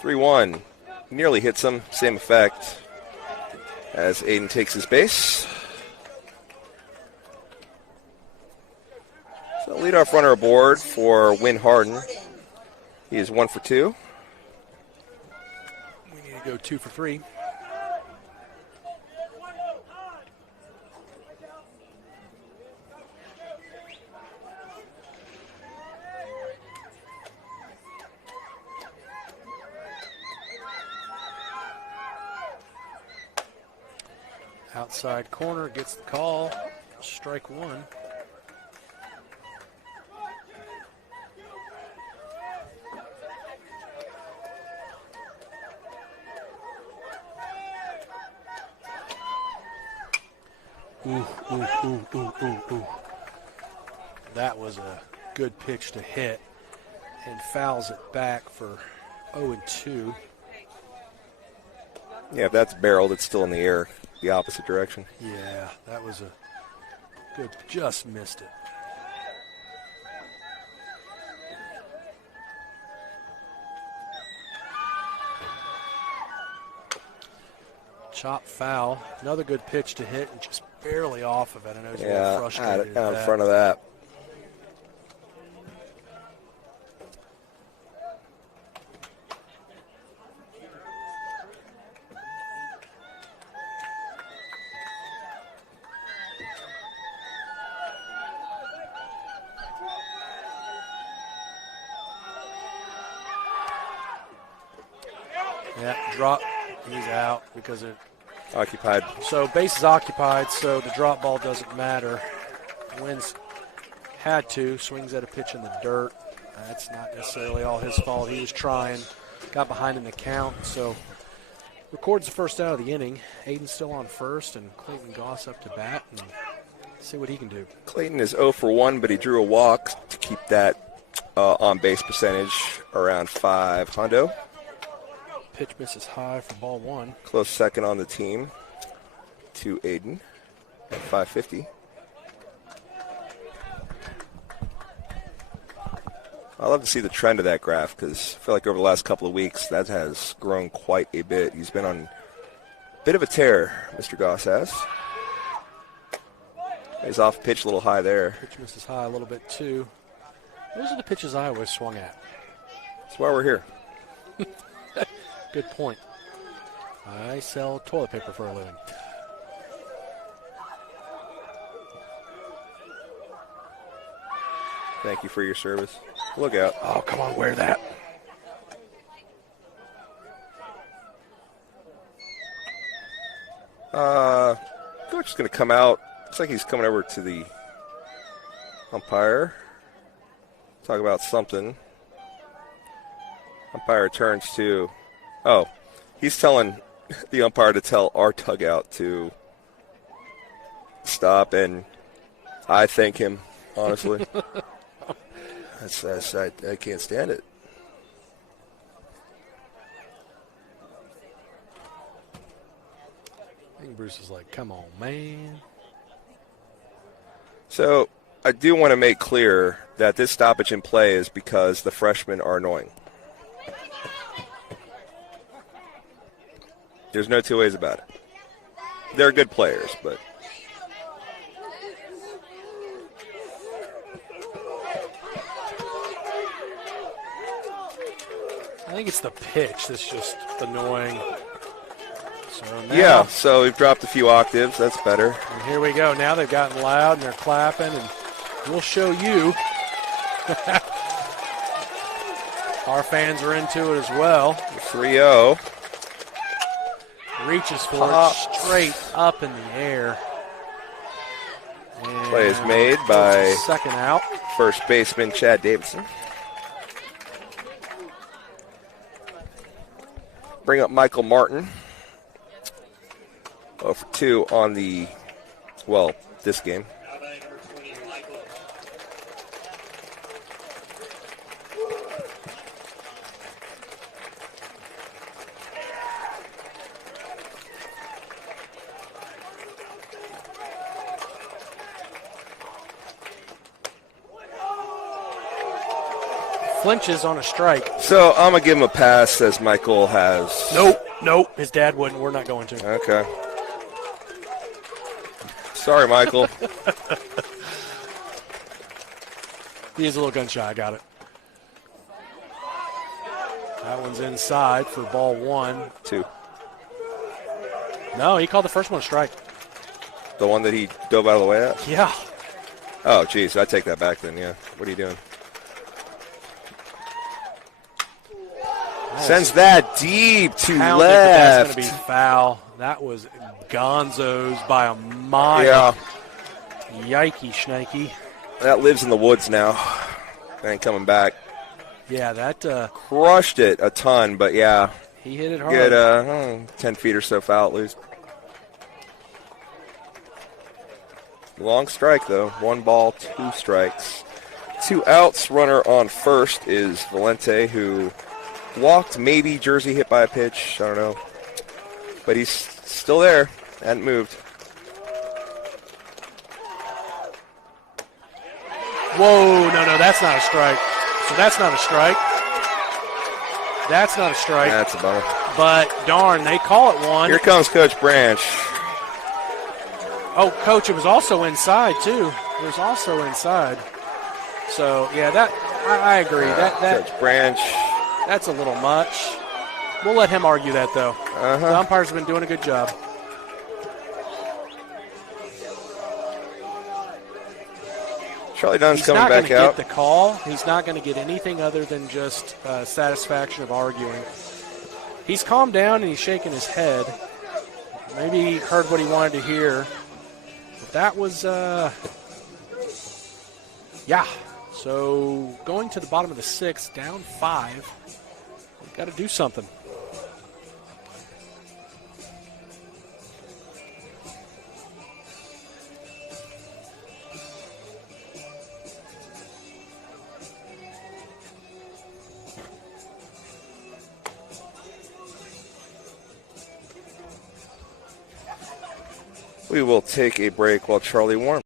3-1. Nearly hits him. Same effect as Aiden takes his base. So leadoff runner aboard for Win Harden. He is 1 for 2. We need to go 2 for 3. Outside corner gets the call. Strike 1. Ooh. That was a good pitch to hit and fouls it back for 0-2. Yeah, if that's barreled, it's still in the air, the opposite direction. Yeah, that was a good, just missed it. Chop foul. Another good pitch to hit and just barely off of it. I know he's a little frustrated. Out in front of that. Yeah, drop. He's out because it. Occupied. So base is occupied, so the drop ball doesn't matter. Wins had to. Swings at a pitch in the dirt. That's not necessarily all his fault. He was trying. Got behind in the count, so records the first out of the inning. Aiden's still on first, and Clayton Goss up to bat, and see what he can do. Clayton is 0 for 1, but he drew a walk to keep that on-base percentage around 5 hundo. Pitch misses high for ball 1. Close second on the team to Aiden at 550. I love to see the trend of that graph because I feel like over the last couple of weeks that has grown quite a bit. He's been on a bit of a tear, Mr. Goss has. He's off pitch a little high there. Pitch misses high a little bit too. Those are the pitches I always swung at. That's why we're here. Good point. I sell toilet paper for a living. Thank you for your service. Look out. Oh, come on, wear that. Coach is going to come out. Looks like he's coming over to the umpire. Talk about something. Umpire turns to... Oh, he's telling the umpire to tell our dugout to stop, and I thank him, honestly. I can't stand it. I think Bruce is like, come on, man. So I do want to make clear that this stoppage in play is because the freshmen are annoying. There's no two ways about it. They're good players, but I think it's the pitch that's just annoying. So now, yeah, so we've dropped a few octaves. That's better. And here we go. Now they've gotten loud and they're clapping, and we'll show you. Our fans are into it as well. 3-0. Reaches for it straight up in the air. And play is made by second out. First baseman Chad Davidson. Bring up Michael Martin. 0 for 2 on this game. Flinches on a strike. So I'm going to give him a pass as Michael has. Nope. His dad wouldn't. We're not going to. Okay. Sorry, Michael. He is a little gun shy. I got it. That one's inside for ball 1. 2. No, he called the first one a strike. The one that he dove out of the way at? Yeah. Oh, geez. I take that back then, yeah. What are you doing? Sends that deep to Pounded, left. but that's going to be foul. That was Gonzo's by a mile. Yeah. Yikey, Schnikey. That lives in the woods now. Ain't coming back. Yeah, that crushed it a ton, but yeah. He hit it hard. Good 10 feet or so foul at least. Long strike, though. 1 ball, 2 strikes. 2 outs. Runner on first is Valente, who walked, maybe jersey hit by a pitch. I don't know. But he's still there. Hadn't moved. Whoa, no, that's not a strike. So that's not a strike. That's not a strike. That's a bummer. But, darn, they call it one. Here comes Coach Branch. Oh, Coach, it was also inside, too. It was also inside. So, yeah, that I agree. That Coach Branch. That's a little much. We'll let him argue that, though. The umpires have been doing a good job. Charlie Dunn's coming back out. He's not going to get the call. He's not going to get anything other than just satisfaction of arguing. He's calmed down and he's shaking his head. Maybe he heard what he wanted to hear. But that was, yeah. So going to the bottom of the 6th, down 5. We've got to do something. We will take a break while Charlie warms.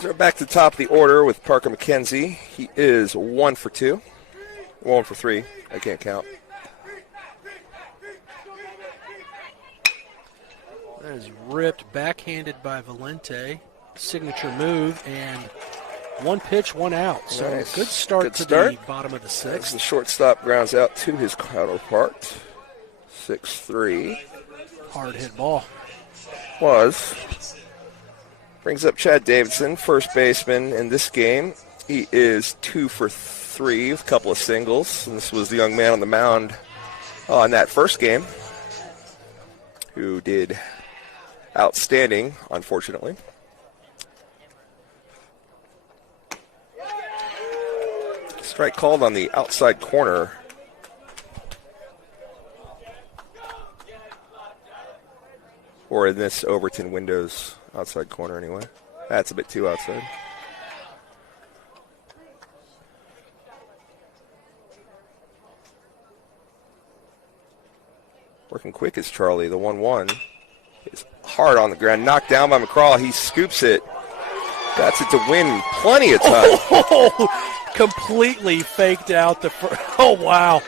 So back to the top of the order with Parker McKenzie. He is 1 for 2. 1 for 3. I can't count. That is ripped, backhanded by Valente. Signature move, and 1 pitch, 1 out. So nice. good start Good to start. the bottom of the 6th. As the shortstop grounds out to his counterpart. 6-3. Hard hit ball. Brings up Chad Davidson, first baseman in this game. He is 2 for 3 with a couple of singles. And this was the young man on the mound in that first game who did outstanding, unfortunately. Strike called on the outside corner. Or in this Overton Windows outside corner anyway. That's a bit too outside. Working quick is Charlie. The 1-1 is hard on the ground. Knocked down by McCraw. He scoops it. Got it to win plenty of time. Oh, completely faked out the first. Oh, wow.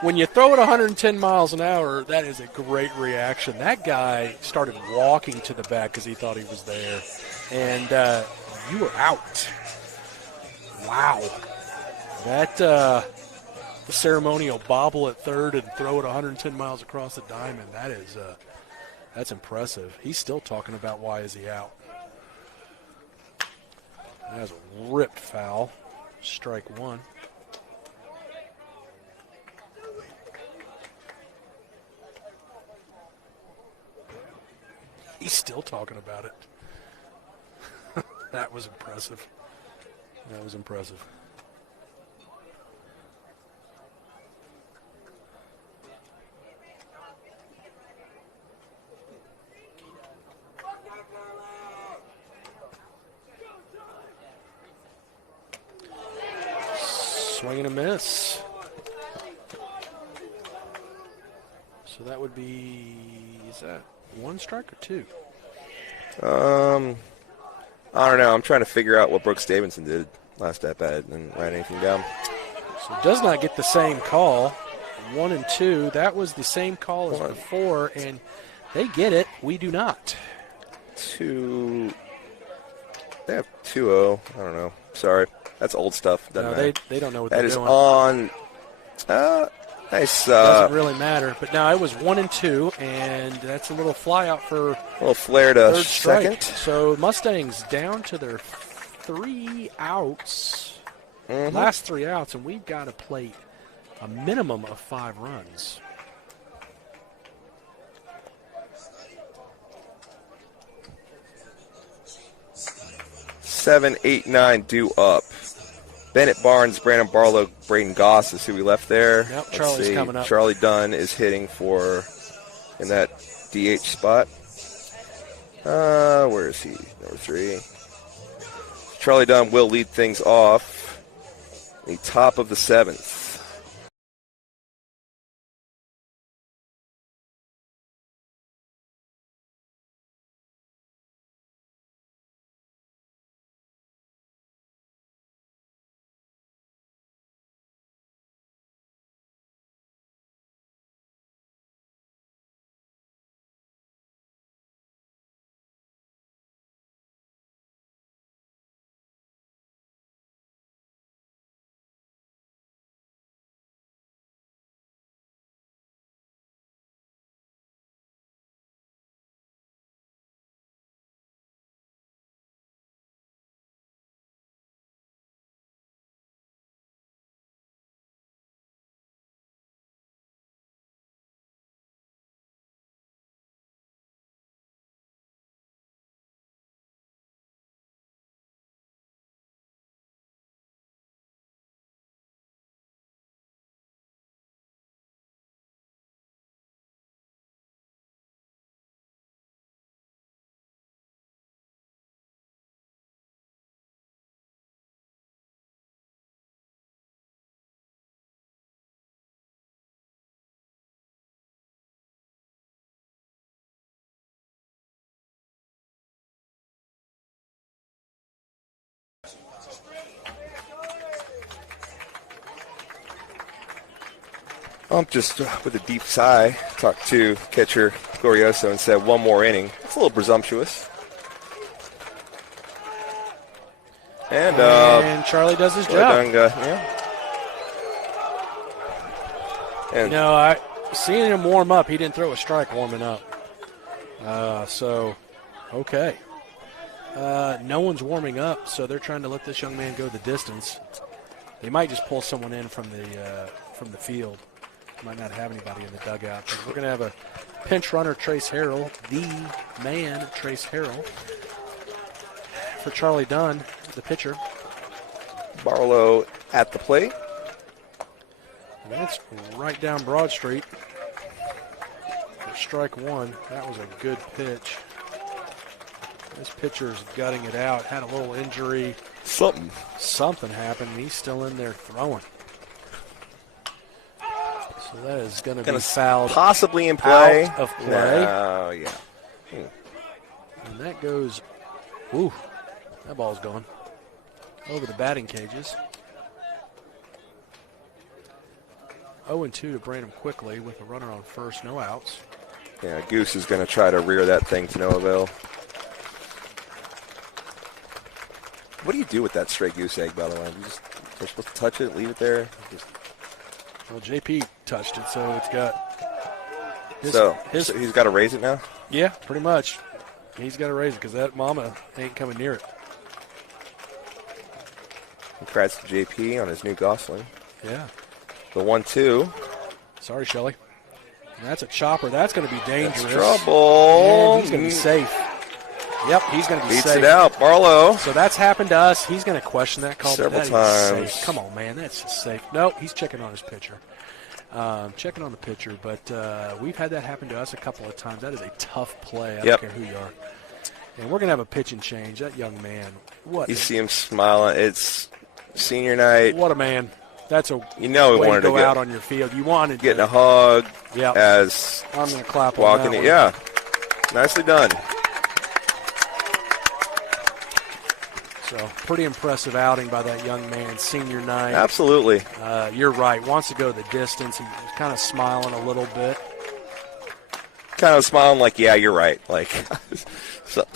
When you throw it 110 miles an hour, that is a great reaction. That guy started walking to the bat because he thought he was there. And you were out. Wow. That the ceremonial bobble at third and throw it 110 miles across the diamond, that's impressive. He's still talking about why is he out. That was a ripped foul. Strike one. He's still talking about it. That was impressive. That was impressive. Swing and a miss. So that would be, is that one strike or two? I don't know. I'm trying to figure out what Brooks Davidson did last at bat and write anything down. So does not get the same call. 1 and 2. That was the same call as before, and they get it. We do not. They have 2-0. I don't know. Sorry. That's old stuff. Doesn't they don't know what they're doing. That is on. Nice. Doesn't really matter. But now it was 1 and 2, and that's a little fly out for a little flare to third second. Strike. So Mustangs down to their 3 outs. Mm-hmm. Last 3 outs, and we've got to plate a minimum of 5 runs. Seven, 8, 9 due up. Bennett Barnes, Brandon Barlow, Braden Goss is who we left there. Yep, Charlie's coming up. Charlie Dunn is hitting in that DH spot. Where is he? Number 3. Charlie Dunn will lead things off. The top of the 7th. Just with a deep sigh, talked to catcher Glorioso and said one more inning. It's a little presumptuous. And Charlie does his job. Yeah. And seeing him warm up, he didn't throw a strike warming up. Okay. No one's warming up, so they're trying to let this young man go the distance. They might just pull someone in from the field. Might not have anybody in the dugout. But we're going to have a pinch runner, Trace Harrell, the man, Trace Harrell, for Charlie Dunn, the pitcher. Barlow at the plate. And that's right down Broad Street. For strike one, that was a good pitch. This pitcher's gutting it out. Had a little injury. Something happened. He's still in there throwing. So that is going to be fouled. Possibly in play. Out of play. Oh, yeah. And that goes, ooh, that ball's gone. Over the batting cages. 0-2 to Branham quickly with a runner on first, no outs. Yeah, Goose is going to try to rear that thing to no avail. What do you do with that stray goose egg, by the way? You're supposed to touch it, leave it there? Well, JP touched it, so it's got... So he's got to raise it now? Yeah, pretty much. He's got to raise it because that mama ain't coming near it. Congrats to JP on his new Gosling. Yeah. The 1-2. Sorry, Shelly. And that's a chopper. That's going to be dangerous. That's trouble. And he's going to be safe. Yep, he's going to be Beats safe. it out, Barlow. So that's happened to us. He's going to question that call. Several times. Safe. Come on, man. That's just safe. No, he's checking on his pitcher. Checking on the pitcher. But we've had that happen to us a couple of times. That is a tough play. I don't care who you are. And we're going to have a pitching change. That young man. What? You see him smiling. It's senior night. What a man. That's a we way wanted to go to out on your field. You wanted getting to, a hug. Yep. As I'm going to clap walking on that it. one. Yeah, nicely done. So pretty impressive outing by that young man, senior night. Absolutely. You're right. Wants to go the distance. He's kind of smiling a little bit. Kind of smiling like, yeah, you're right. Like,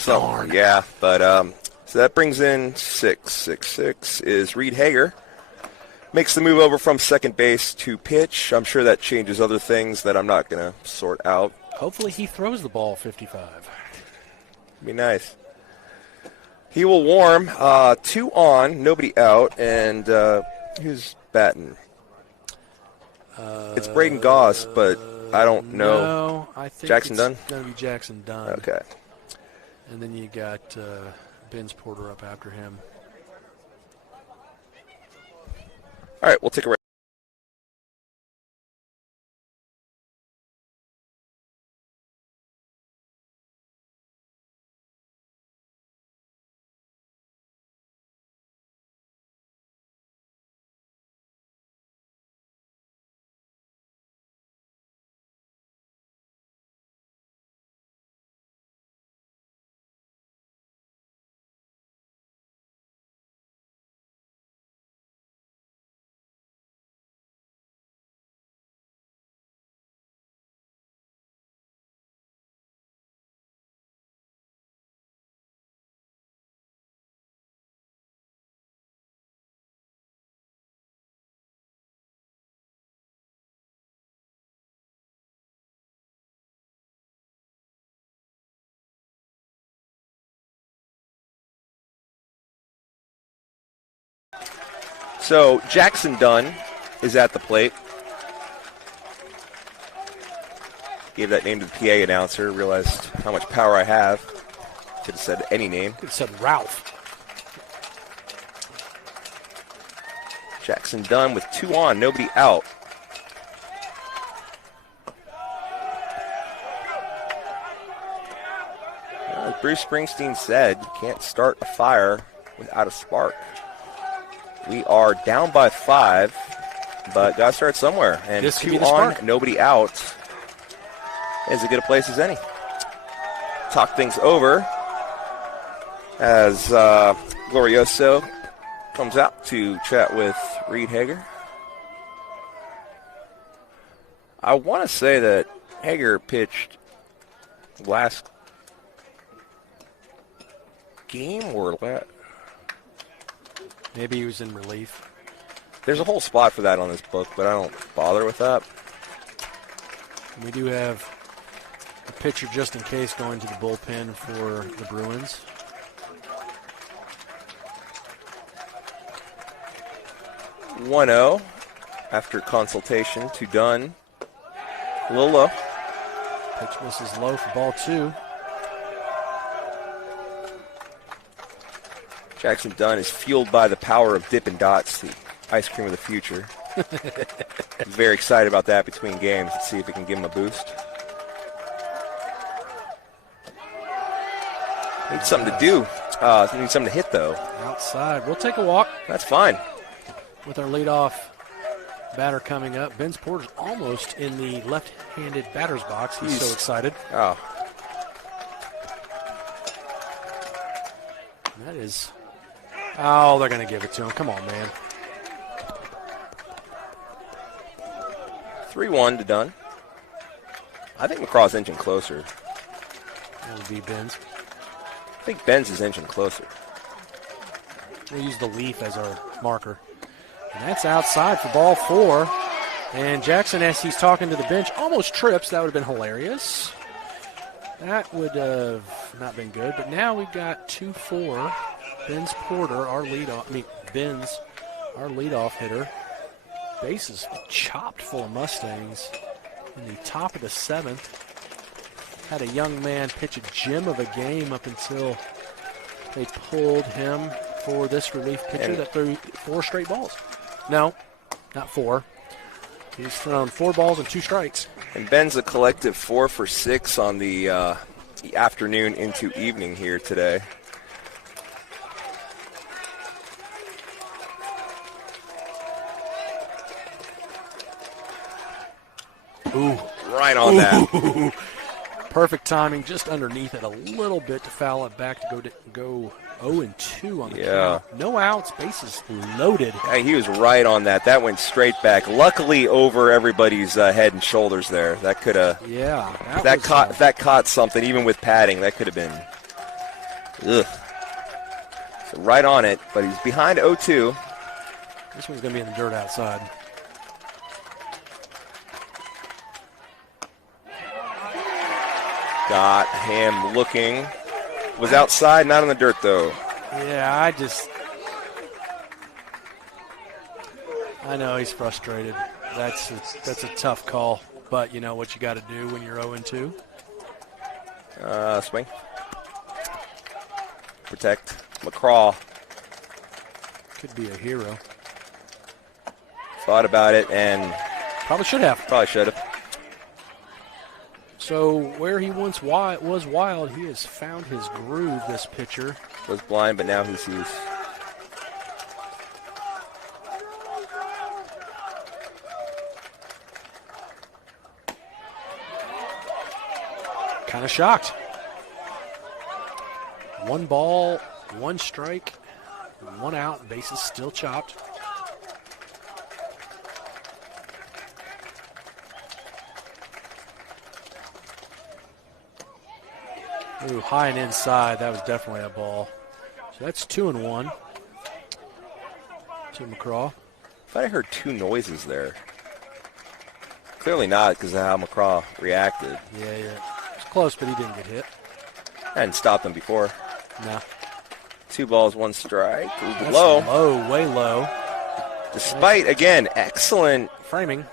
Darn. Yeah, but so that brings in 6 is Reed Hager. Makes the move over from second base to pitch. I'm sure that changes other things that I'm not going to sort out. Hopefully he throws the ball 55. Be nice. He will warm. 2 on, nobody out, and who's batting? It's Braden Goss, but I don't know. No, I think Jackson it's Dunn? going to be Jackson Dunn. Okay. And then you got Ben's Porter up after him. All right, we'll take a break. So Jackson Dunn is at the plate. Gave that name to the PA announcer. Realized how much power I have. Could have said any name. Could have said Ralph. Jackson Dunn with 2 on, nobody out. Well, as Bruce Springsteen said, you can't start a fire without a spark. We are down by 5, but got to start somewhere. And This could 2 be the on, spark. nobody out is as good a place as any. Talk things over as Glorioso comes out to chat with Reed Hager. I want to say that Hager pitched last game or Maybe he was in relief. there's a whole spot for that on this book, but I don't bother with that. We do have a pitcher just in case going to the bullpen for the Bruins. (1-0) after consultation to Dunn. A little low. Pitch misses low for ball 2. Jackson Dunn is fueled by the power of Dippin' Dots, the ice cream of the future. He's very excited about that between games. Let's see if it can give him a boost. Needs something to do. Needs something to hit, though. Outside. We'll take a walk. That's fine. With our leadoff batter coming up. Ben's Porter's almost in the left-handed batter's box. He's so excited. Oh. That is... Oh, they're going to give it to him. Come on, man. 3-1 to Dunn. I think McCraw's inching closer. That would be Ben's. I think Ben's is inching closer. We'll use the leaf as our marker. And that's outside for ball 4. And Jackson, as he's talking to the bench, almost trips. That would have been hilarious. That would have not been good. But now we've got 2-4. Ben's Porter, Ben's our leadoff hitter. Bases chopped full of Mustangs in the top of the 7th. Had a young man pitch a gem of a game up until they pulled him for this relief pitcher that threw 4 straight balls. No, not 4. He's thrown 4 balls and 2 strikes. And Ben's a collective 4 for 6 on the afternoon into evening here today. Ooh. Right on that. Perfect timing, just underneath it a little bit to foul it back to go 0-2 on the count. No outs, bases loaded. Yeah, he was right on that. That went straight back. Luckily over everybody's head and shoulders there. That could have. Yeah. That caught something, even with padding. That could have been. Ugh. So right on it, but he's behind 0-2. This one's going to be in the dirt outside. Got him looking. Was outside, not in the dirt, though. Yeah, I know he's frustrated. That's a tough call, but you know what you got to do when you're 0-2. Swing. Protect. McCraw. Could be a hero. Thought about it and probably should have. So where he once was wild, he has found his groove, this pitcher. Was blind, but now he sees. Kind of shocked. 1 ball, 1 strike, 1 out, bases still chopped. Ooh, high and inside. That was definitely a ball. So that's 2-1 to McCraw. I thought I heard 2 noises there. Clearly not because of how McCraw reacted. Yeah. It's close, but he didn't get hit. I hadn't stopped him before. No. 2 balls, 1 strike. That's low. Low, way low. Despite, again, excellent framing.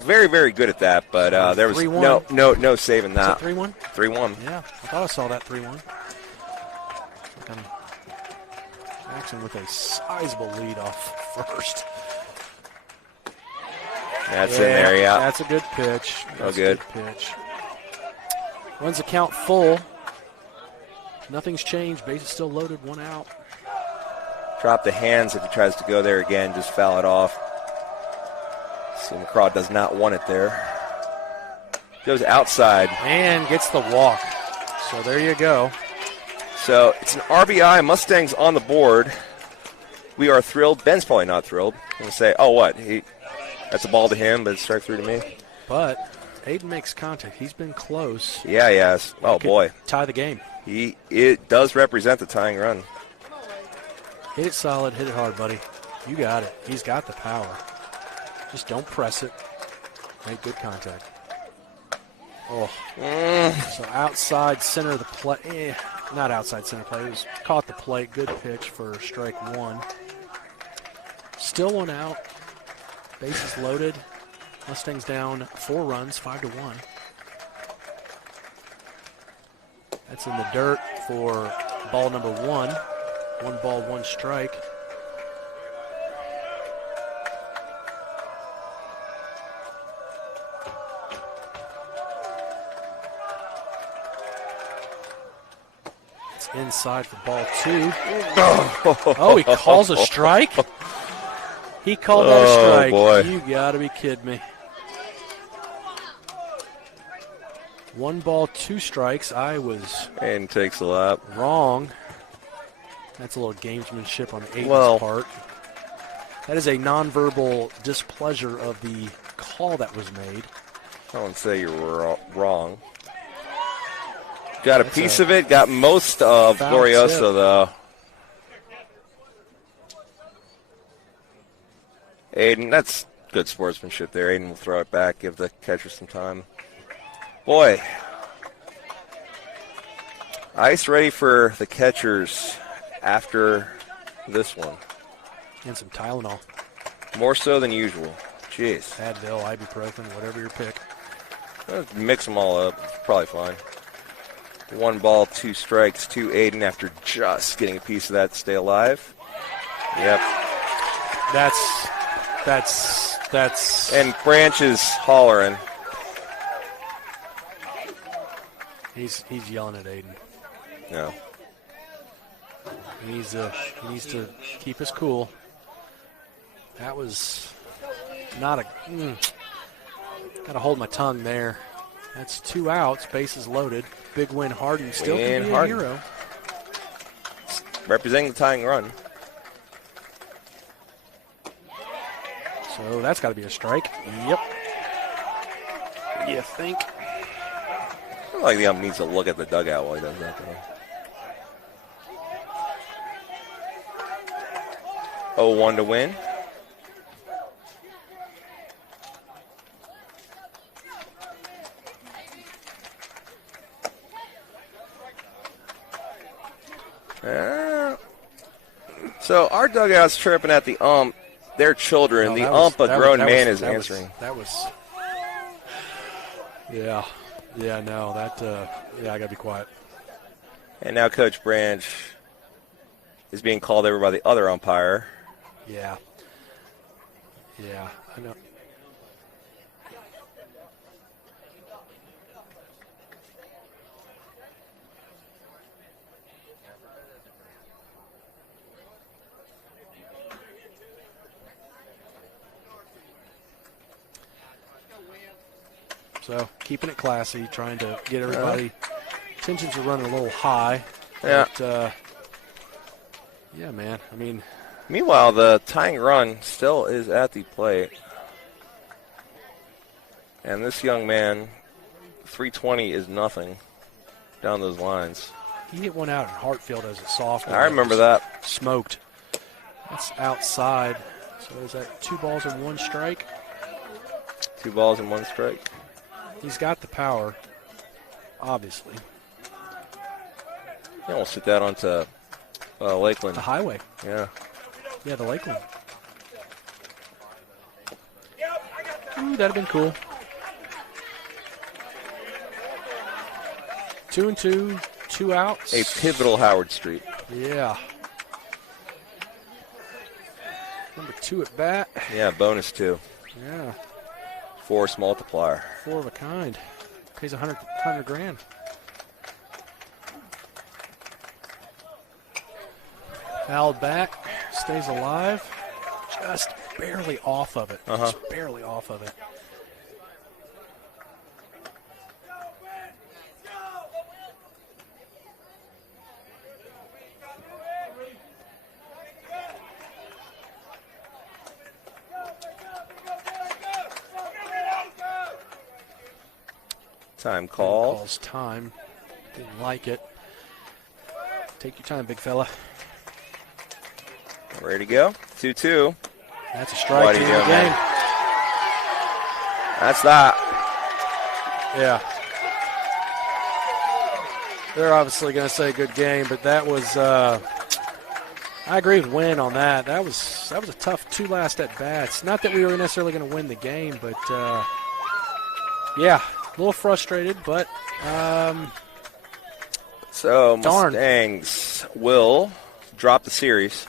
Very, very good at that, but there was 3-1. no saving that. Is it 3-1? 3-1. Yeah, I thought I saw that 3-1. Jackson with a sizable lead off first. That's in there, yeah. That's a good pitch. That's good. Pitch. Runs the count full. Nothing's changed. Base is still loaded. 1 out. Drop the hands if he tries to go there again. Just foul it off. See, McCraw does not want it there. Goes outside. And gets the walk. So there you go. So it's an RBI. Mustangs on the board. We are thrilled. Ben's probably not thrilled. He's going to say, oh, what? That's a ball to him, but it's strike 3 to me. But Aiden makes contact. He's been close. Yeah, he has. Oh, boy. Tie the game. It does represent the tying run. Hit it solid. Hit it hard, buddy. You got it. He's got the power. Just don't press it. Make good contact. Oh. So outside center of the plate. Not outside center plate. It was caught the plate. Good pitch for strike one. Still one out. Bases loaded. Mustangs down 4 runs, 5-1. That's in the dirt for ball number 1. 1 ball, 1 strike. It's inside for ball 2. Oh, he calls a strike? He called that a strike. Boy. You got to be kidding me. 1 ball, 2 strikes. I was And takes a lap. wrong. That's a little gamesmanship on Aiden's part. That is a nonverbal displeasure of the call that was made. I won't say you were wrong. Got a piece of it. Got most of foul Glorioso, tip. though. Aiden, that's good sportsmanship there. Aiden will throw it back, give the catcher some time. Boy, ice ready for the catchers after this one. And some Tylenol. More so than usual. Jeez. Advil, ibuprofen, whatever your pick. Mix them all up. It's probably fine. 1 ball, 2 strikes to Aiden after just getting a piece of that to stay alive. Yep. That's. And Branch is hollering. He's yelling at Aiden. No. He needs to keep us cool. That was not a. Got to hold my tongue there. That's 2 outs. Bases loaded. Big win. Harden still can be a hero. Representing the tying run. So that's got to be a strike. Yep. You think? I feel like the ump needs to look at the dugout while he does that, though. 0-1 to win. So our dugout's chirping at the ump. They're children. The ump, a grown man, is answering. Yeah. Yeah, no, I got to be quiet. And now Coach Branch is being called over by the other umpire. Yeah. Yeah, I know. So keeping it classy, trying to get everybody. Tensions are running a little high. Yeah. But, yeah, man. I mean. Meanwhile, the tying run still is at the plate. And this young man, 320 is nothing down those lines. He hit one out in Hartfield as a sophomore. I remember that. Smoked. That's outside. So is that 2 balls and 1 strike? 2 balls and 1 strike. He's got the power, obviously. Yeah, we'll sit that onto Lakeland. The highway. Yeah. Yeah, the Lakeland. Ooh, that'd have been cool. 2-2, 2 outs. A pivotal Howard Street. Yeah. Number 2 at bat. Yeah, bonus 2. Yeah. Force multiplier. 4 of a kind. Pays 100 grand. Fouled back. Stays alive. Just barely off of it. Just barely off of it. Time call. Calls time. Didn't like it. Take your time, big fella. Ready to go? 2-2. That's a strike in the game. That's that. Yeah. they're obviously going to say good game, but that was I agree with Wynn on that. That was a tough 2 last at bats. Not that we were necessarily going to win the game, but yeah, a little frustrated, but so darn. Mustangs will drop the series.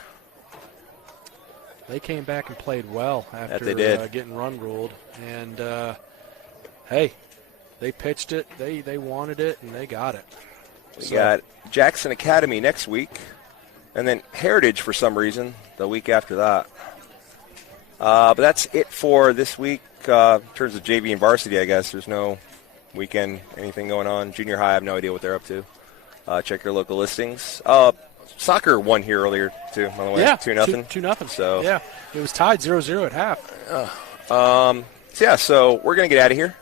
They came back and played well after they did. Getting run ruled. And, hey, they pitched it, they wanted it, and they got it. We got Jackson Academy next week, and then Heritage for some reason the week after that. But that's it for this week in terms of JV and varsity, I guess. There's no weekend anything going on. Junior high, I have no idea what they're up to. Check your local listings. Soccer won here earlier, too, by the way. Yeah, 2-0. 2-0. So, yeah, it was tied 0-0 at half. So we're going to get out of here.